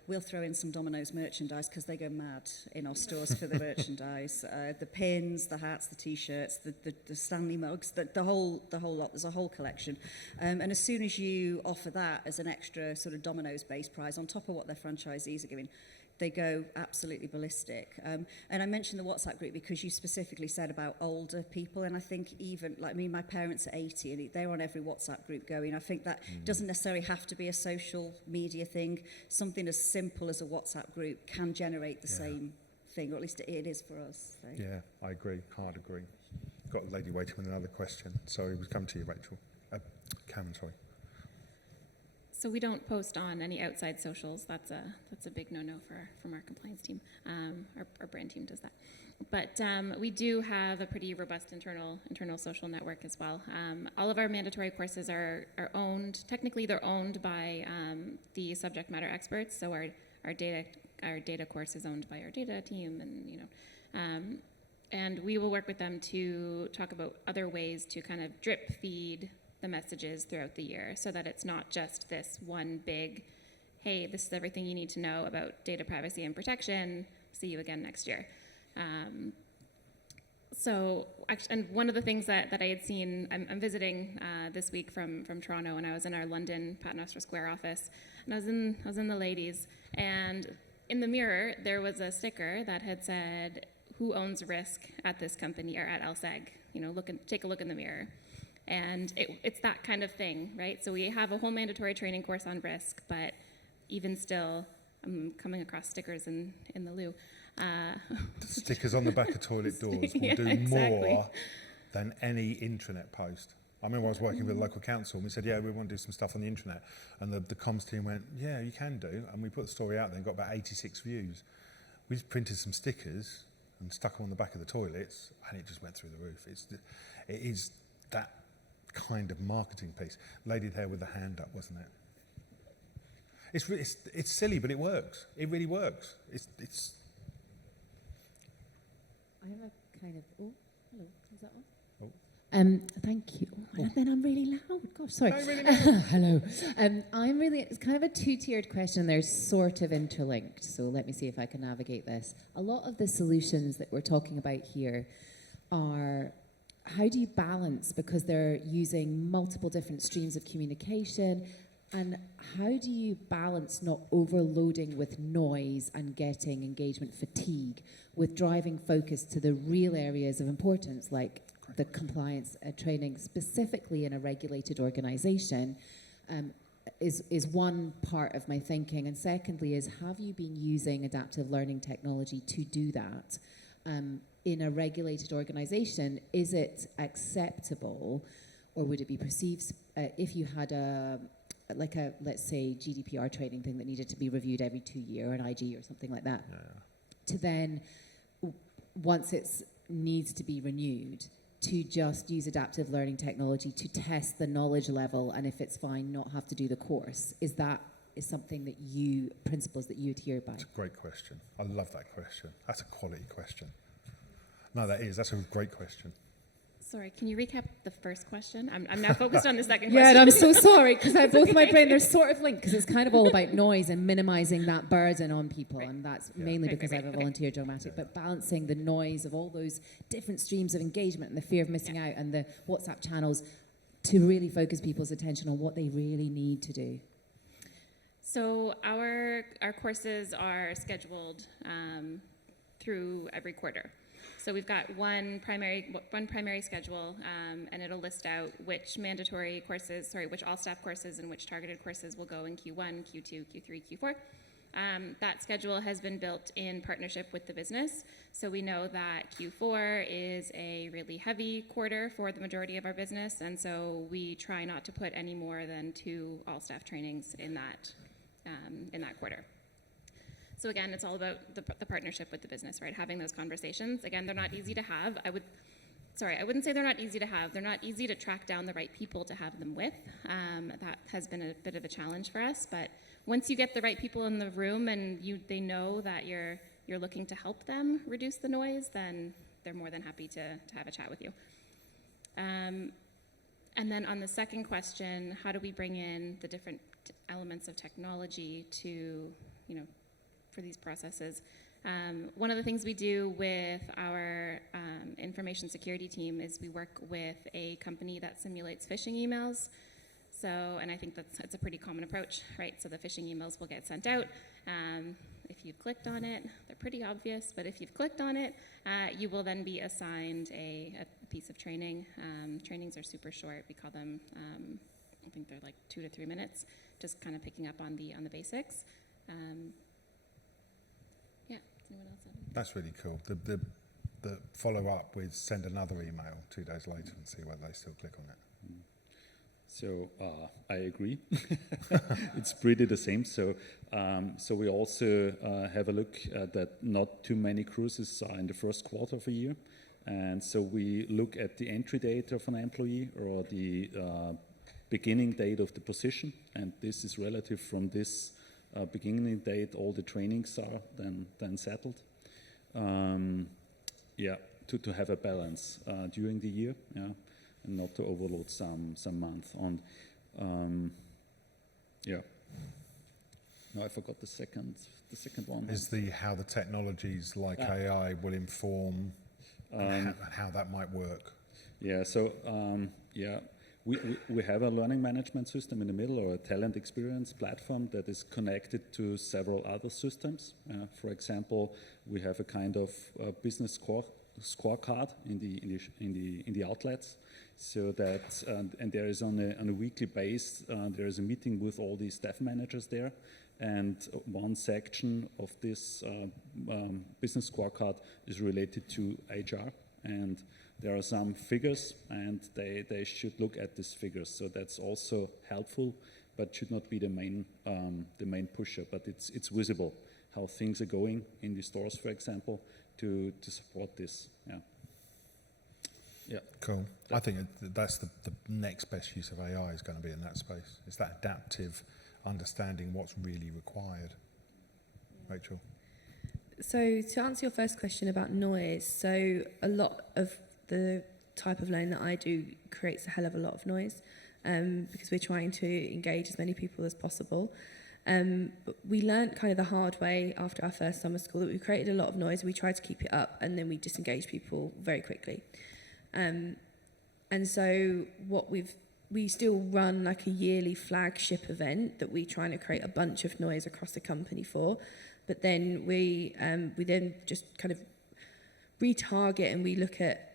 We'll throw in some Domino's merchandise because they go mad in our stores for the merchandise. The pins, the hats, the T-shirts, the Stanley mugs, the whole lot. There's a whole collection. And as soon as you offer that as an extra sort of Domino's-based prize on top of what their franchisees are giving, they go absolutely ballistic. And I mentioned the WhatsApp group because you specifically said about older people, and I think even, my parents are 80 and they're on every WhatsApp group going. I think that doesn't necessarily have to be a social media thing. Something as simple as a WhatsApp group can generate the same thing, or at least it is for us. So. Yeah, I agree, hard agree. Got a lady waiting with another question. Sorry, we'll come to you, Rachel. Cameron, sorry. So we don't post on any outside socials. That's a big no-no from our compliance team. Our brand team does that. But we do have a pretty robust internal social network as well. All of our mandatory courses are owned. Technically, they're owned by the subject matter experts. So our data course is owned by our data team, and and we will work with them to talk about other ways to kind of drip feed the messages throughout the year, so that it's not just this one big, hey, this is everything you need to know about data privacy and protection. See you again next year. And one of the things that I had seen, I'm visiting this week from Toronto, and I was in our London Paternoster Square office, and I was in the ladies, and in the mirror there was a sticker that had said, "Who owns risk at this company or at LSEG? Take a look in the mirror." And it's that kind of thing, right? So we have a whole mandatory training course on risk, but even still, I'm coming across stickers in the loo. Stickers on the back of toilet doors will do more than any intranet post. I remember I was working with a local council and we said, yeah, we want to do some stuff on the intranet. And the comms team went, yeah, you can do. And we put the story out there and got about 86 views. We just printed some stickers and stuck them on the back of the toilets, and it just went through the roof. It is that kind of marketing piece. Lady there with the hand up, wasn't it? It's silly, but it works. It really works. It's. I have a kind of. Oh, hello. Is that on? Oh. Thank you. And then I'm really loud. Gosh, sorry. No, really loud. Hello. It's kind of a two-tiered question. They're sort of interlinked. So let me see if I can navigate this. A lot of the solutions that we're talking about here are, how do you balance, because they're using multiple different streams of communication, and how do you balance not overloading with noise and getting engagement fatigue with driving focus to the real areas of importance, like the compliance training, specifically in a regulated organisation, is one part of my thinking. And secondly is, have you been using adaptive learning technology to do that? In a regulated organisation, is it acceptable, or would it be perceived if you had let's say, GDPR training thing that needed to be reviewed every 2 years, or an IG or something like that, to then, once it needs to be renewed, to just use adaptive learning technology to test the knowledge level, and if it's fine, not have to do the course? Is something that principles that you adhere by? That's a great question. I love that question. That's a quality question. No, that's a great question. Sorry, can you recap the first question? I'm now focused on the second Yeah, question. and I'm so sorry, because both of my brain, they're sort of linked, because it's kind of all about noise and minimising that burden on people, and that's mainly because I have a volunteer dramatic, but balancing the noise of all those different streams of engagement and the fear of missing out and the WhatsApp channels to really focus people's attention on what they really need to do. So our courses are scheduled through every quarter. So we've got one primary schedule, and it'll list out which which all-staff courses and which targeted courses will go in Q1, Q2, Q3, Q4. That schedule has been built in partnership with the business. So we know that Q4 is a really heavy quarter for the majority of our business, and so we try not to put any more than 2 all-staff trainings in that quarter. So again, it's all about the partnership with the business, right? Having those conversations. Again, they're not easy to have. I wouldn't say they're not easy to have. They're not easy to track down the right people to have them with. That has been a bit of a challenge for us. But once you get the right people in the room and they know that you're looking to help them reduce the noise, then they're more than happy to have a chat with you. And then on the second question, how do we bring in the different elements of technology to, for these processes? One of the things we do with our information security team is we work with a company that simulates phishing emails. So, and I think that's a pretty common approach, right? So the phishing emails will get sent out. If you've clicked on it, they're pretty obvious, but if you've clicked on it, you will then be assigned a piece of training. Trainings are super short. We call them, I think they're like 2 to 3 minutes, just kind of picking up on the basics. Anyone else have? That's really cool. The follow up with send another email 2 days later and see whether they still click on it. So I agree. It's pretty the same. So we also have a look at that not too many cruises are in the first quarter of a year. And so we look at the entry date of an employee or the beginning date of the position. And this is relative from this beginning date, all the trainings are then settled. To have a balance during the year, and not to overload some month on. No, I forgot the second one. Is how the technologies like AI will inform and how that might work. Yeah. So we have a learning management system in the middle, or a talent experience platform that is connected to several other systems. For example, we have a kind of business scorecard in the outlets, so that and there is on a weekly basis there is a meeting with all the staff managers there, and one section of this business scorecard is related to HR, and there are some figures, and they should look at these figures. So that's also helpful, but should not be the main pusher. But it's visible how things are going in the stores, for example, to support this. Yeah. Cool. I think that's the next best use of AI is going to be in that space. It's that adaptive understanding what's really required. Rachel. So to answer your first question about noise, so a lot of the type of learning that I do creates a hell of a lot of noise because we're trying to engage as many people as possible. But we learnt kind of the hard way after our first summer school that we created a lot of noise, we tried to keep it up, and then we disengaged people very quickly. And so we still run like a yearly flagship event that we try to create a bunch of noise across the company for, but then we then just kind of retarget, and we look at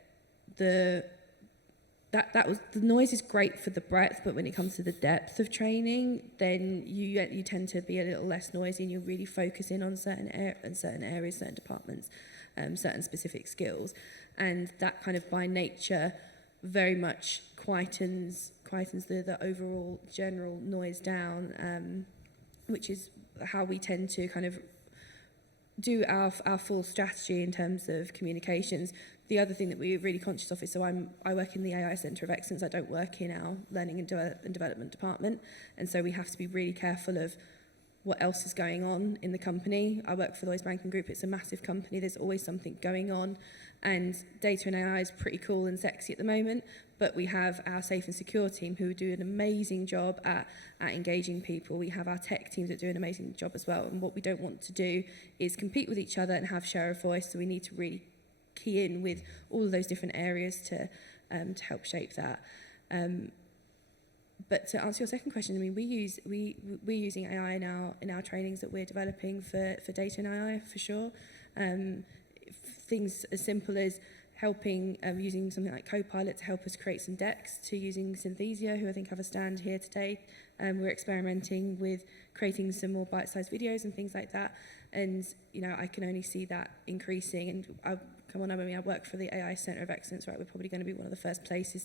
the noise is great for the breadth, but when it comes to the depth of training, then you tend to be a little less noisy, and you're really focusing on certain areas, certain departments, certain specific skills, and that kind of by nature very much quietens the overall general noise down, which is how we tend to kind of do our full strategy in terms of communications. The other thing that we're really conscious of is, so I work in the AI Centre of Excellence, I don't work in our Learning and Development department, and so we have to be really careful of what else is going on in the company. I work for the Lloyds Banking Group, it's a massive company, there's always something going on, and data and AI is pretty cool and sexy at the moment, but we have our safe and secure team who do an amazing job at engaging people. We have our tech teams that do an amazing job as well, and what we don't want to do is compete with each other and have share of voice, so we need to really key in with all of those different areas to help shape that. But to answer your second question, I mean, we're using AI in our trainings that we're developing for data and AI for sure. Things as simple as helping using something like Copilot to help us create some decks, to using Synthesia, who I think have a stand here today. We're experimenting with creating some more bite-sized videos and things like that. And, you know, I can only see that increasing. And I work for the AI Centre of Excellence, right? We're probably going to be one of the first places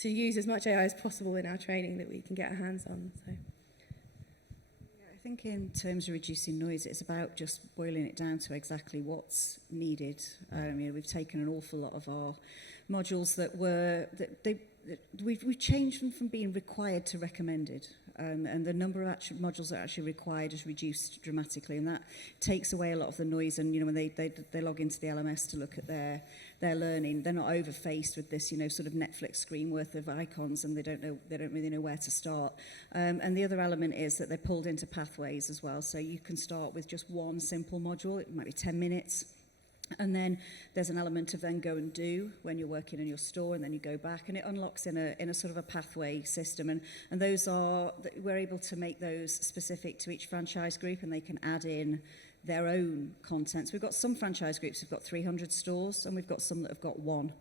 to use as much AI as possible in our training that we can get our hands on. So. I think in terms of reducing noise, it's about just boiling it down to exactly what's needed. We've taken an awful lot of our modules we've changed them from being required to recommended. And the number of modules that are actually required is reduced dramatically, and that takes away a lot of the noise. And when they log into the LMS to look at their learning, they're not overfaced with this sort of Netflix screen worth of icons, and they don't really know where to start. And the other element is that they're pulled into pathways as well. So you can start with just one simple module. It might be 10 minutes. And then there's an element of then go and do when you're working in your store, and then you go back, and it unlocks in a sort of a pathway system. And those we're able to make those specific to each franchise group, and they can add in their own content. So we've got some franchise groups who've got 300 stores, and we've got some that have got one.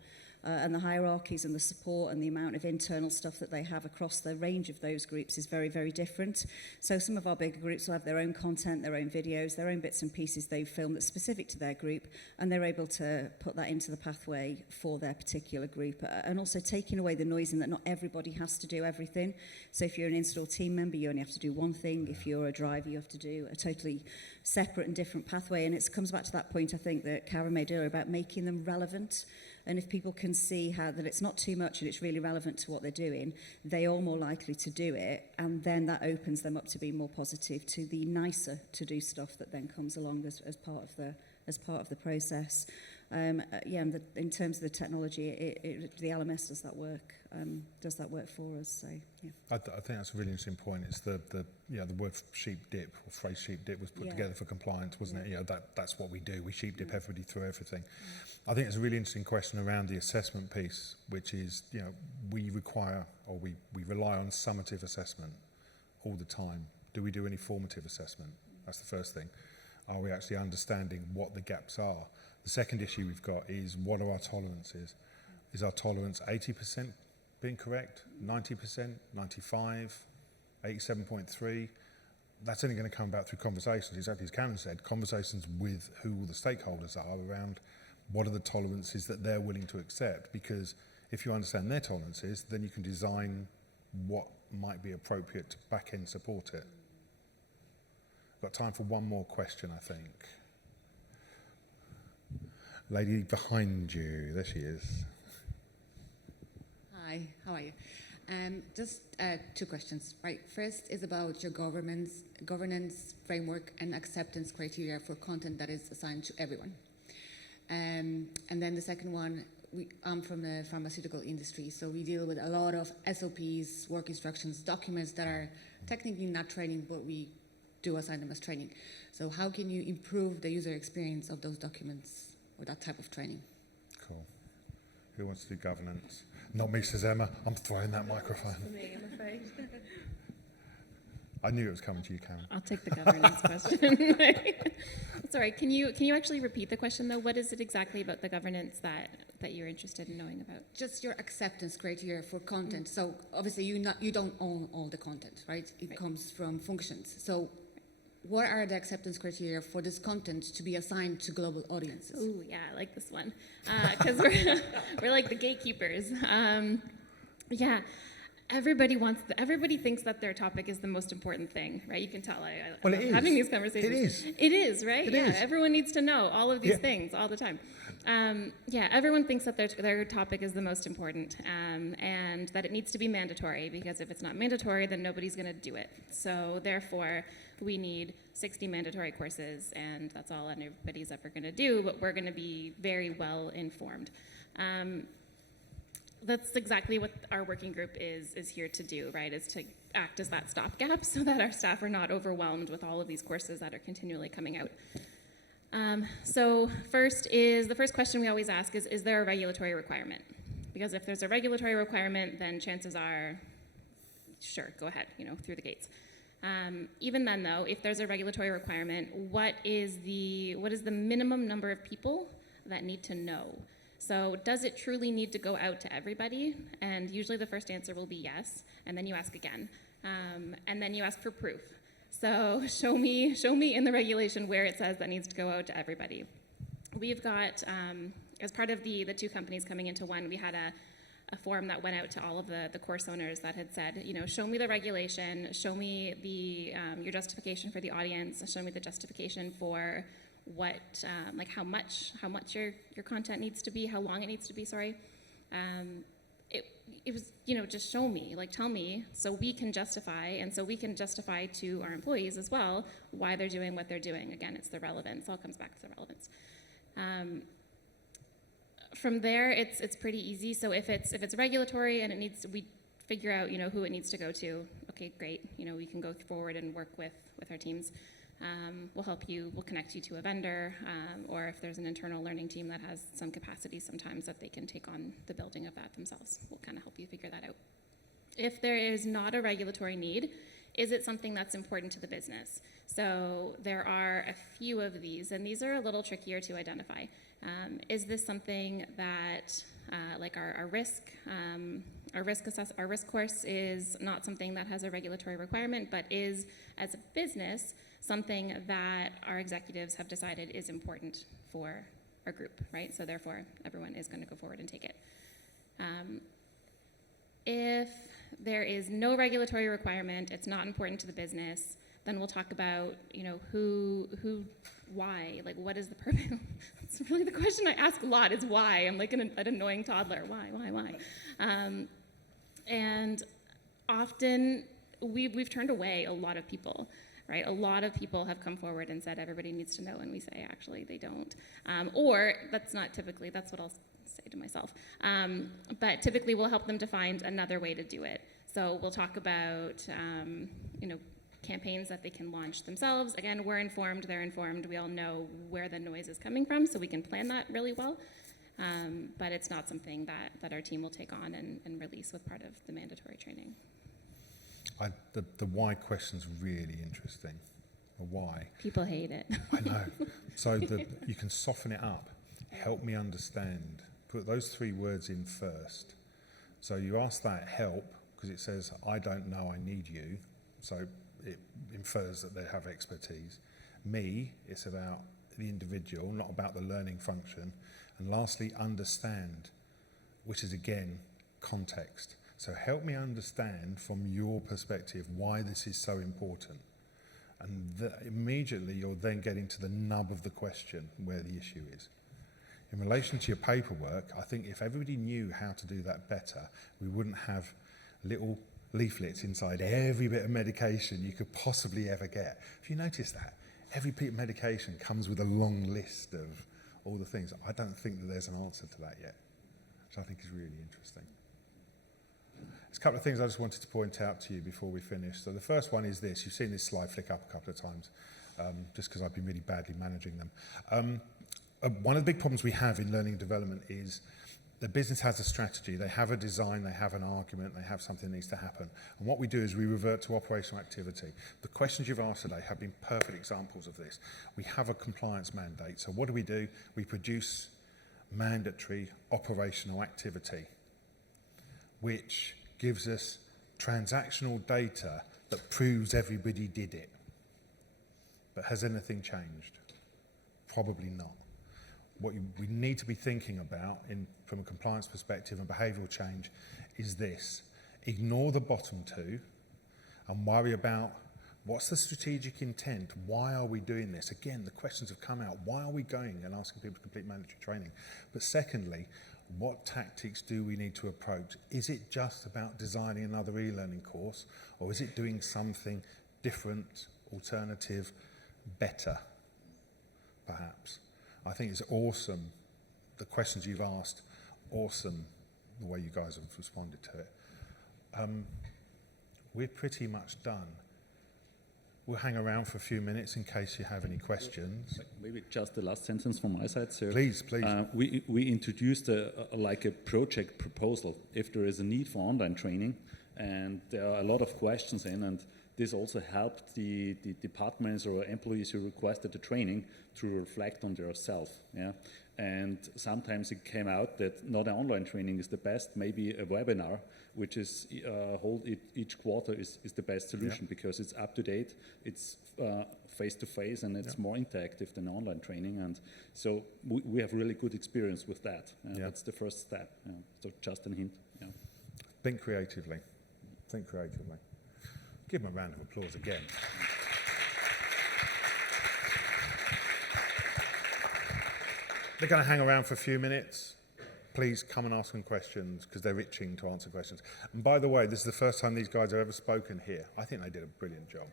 and the hierarchies and the support and the amount of internal stuff that they have across the range of those groups is very, very different. So some of our bigger groups will have their own content, their own videos, their own bits and pieces they've filmed that's specific to their group, and they're able to put that into the pathway for their particular group. And also taking away the noise in that not everybody has to do everything. So if you're an install team member, you only have to do one thing. If you're a driver, you have to do a totally separate and different pathway. And it comes back to that point, I think, that Karen made earlier about making them relevant. And if people can see how that it's not too much and it's really relevant to what they're doing, they are more likely to do it. And then that opens them up to be more positive to the nicer to do stuff that then comes along as part of the process. And in terms of the technology, the LMS does that work for us. So yeah, I think that's a really interesting point. It's the word sheep dip or phrase sheep dip was put together for compliance, wasn't it? That's what we do. We sheep dip everybody through everything. I think it's a really interesting question around the assessment piece, which is we require or we rely on summative assessment all the time. Do we do any formative assessment? That's the first thing. Are we actually understanding what the gaps are? The second issue we've got is what are our tolerances? Is our tolerance 80% being correct, 90%, 95, 87.3? That's only going to come about through conversations, exactly as Karen said, conversations with who all the stakeholders are around what are the tolerances that they're willing to accept, because if you understand their tolerances, then you can design what might be appropriate to back-end support it. Got time for one more question, I think. Lady behind you, there she is. Hi, how are you? Just two questions. Right, first is about your governance framework and acceptance criteria for content that is assigned to everyone. And then the second one, I'm from the pharmaceutical industry, so we deal with a lot of SOPs, work instructions, documents that are technically not training, but we do assign them as training. So how can you improve the user experience of those documents or that type of training? Cool. Who wants to do governance? Not me, says Emma. I'm throwing that microphone. For me, I'm afraid. I knew it was coming to you, Karen. I'll take the governance question. Sorry, can you actually repeat the question though? What is it exactly about the governance that you're interested in knowing about? Just your acceptance criteria for content. So obviously you don't own all the content, right? It comes from functions. So what are the acceptance criteria for this content to be assigned to global audiences? Oh yeah, I like this one because we're like the gatekeepers. Yeah. Everybody thinks that their topic is the most important thing, right? You can tell I love having these conversations. It is, right? It is. Everyone needs to know all of these things all the time. Everyone thinks that their topic is the most important and that it needs to be mandatory, because if it's not mandatory, then nobody's going to do it. So therefore, we need 60 mandatory courses, and that's all anybody's ever going to do, but we're going to be very well informed. That's exactly what our working group is here to do, right? Is to act as that stopgap so that our staff are not overwhelmed with all of these courses that are continually coming out. So the first question we always ask is there a regulatory requirement? Because if there's a regulatory requirement, then chances are, sure, go ahead, through the gates. Even then though, if there's a regulatory requirement, what is the minimum number of people that need to know? So does it truly need to go out to everybody? And usually the first answer will be yes, and then you ask again. And then you ask for proof. So show me in the regulation where it says that needs to go out to everybody. We've got, as part of the two companies coming into one, we had a form that went out to all of the course owners that had said, show me the regulation, show me your justification for the audience, show me the justification for what, how much your content needs to be, how long it needs to be, sorry. It was, just show me, tell me, so we can justify, and so we can justify to our employees as well why they're doing what they're doing. Again, it's the relevance, all comes back to the relevance. From there, it's pretty easy. So if it's regulatory and we figure out, who it needs to go to, okay, great, we can go forward and work with our teams. We'll help you, we'll connect you to a vendor, or if there's an internal learning team that has some capacity sometimes that they can take on the building of that themselves, we'll kind of help you figure that out. If there is not a regulatory need, is it something that's important to the business? So there are a few of these, and these are a little trickier to identify. Is this something that, like our risk course is not something that has a regulatory requirement, but is, as a business, something that our executives have decided is important for our group, right? So therefore, everyone is going to go forward and take it. If there is no regulatory requirement, it's not important to the business, then we'll talk about, who, why, like what is the purpose? That's really the question I ask a lot is why. I'm like an annoying toddler. Why? And often we've turned away a lot of people, right? A lot of people have come forward and said everybody needs to know, and we say actually they don't. Or that's not typically, that's what I'll say to myself. But typically we'll help them to find another way to do it. So we'll talk about, campaigns that they can launch themselves. Again, we're informed, they're informed. We all know where the noise is coming from, so we can plan that really well. But it's not something that our team will take on and release with part of the mandatory training. The why question's really interesting. The why. People hate it. I know. So you can soften it up. Help me understand. Put those 3 words in first. So you ask that help, because it says, I don't know, I need you. So it infers that they have expertise. Me, it's about the individual, not about the learning function. And lastly, understand, which is again, context. So help me understand from your perspective why this is so important. And immediately you're then getting to the nub of the question, where the issue is. In relation to your paperwork, I think if everybody knew how to do that better, we wouldn't have little leaflets inside every bit of medication you could possibly ever get. If you notice that, every bit of medication comes with a long list of all the things. I don't think that there's an answer to that yet, which I think is really interesting. There's a couple of things I just wanted to point out to you before we finish. So the first one is this. You've seen this slide flick up a couple of times, just because I've been really badly managing them. One of the big problems we have in learning and development is the business has a strategy, they have a design, they have an argument, they have something that needs to happen. And what we do is we revert to operational activity. The questions you've asked today have been perfect examples of this. We have a compliance mandate. So what do? We produce mandatory operational activity, which gives us transactional data that proves everybody did it. But has anything changed? Probably not. What we need to be thinking about from a compliance perspective and behavioural change is this. Ignore the bottom 2 and worry about what's the strategic intent? Why are we doing this? Again, the questions have come out. Why are we going and asking people to complete mandatory training? But secondly, what tactics do we need to approach? Is it just about designing another e-learning course, or is it doing something different, alternative, better, perhaps? I think it's awesome, the questions you've asked, awesome the way you guys have responded to it. We're pretty much done. We'll hang around for a few minutes in case you have any questions. Maybe just the last sentence from my side. So please. We introduced a project proposal if there is a need for online training, and there are a lot of questions in, and this also helped the departments or employees who requested the training to reflect on themselves. Yeah? And sometimes it came out that not an online training is the best, maybe a webinar, which is each quarter is the best solution, because it's up to date, it's face-to-face, and it's more interactive than online training. And so we have really good experience with that. That's the first step. So just a hint. Think creatively. Think creatively. Give them a round of applause again. They're going to hang around for a few minutes. Please come and ask them questions, because they're itching to answer questions. And by the way, this is the first time these guys have ever spoken here. I think they did a brilliant job.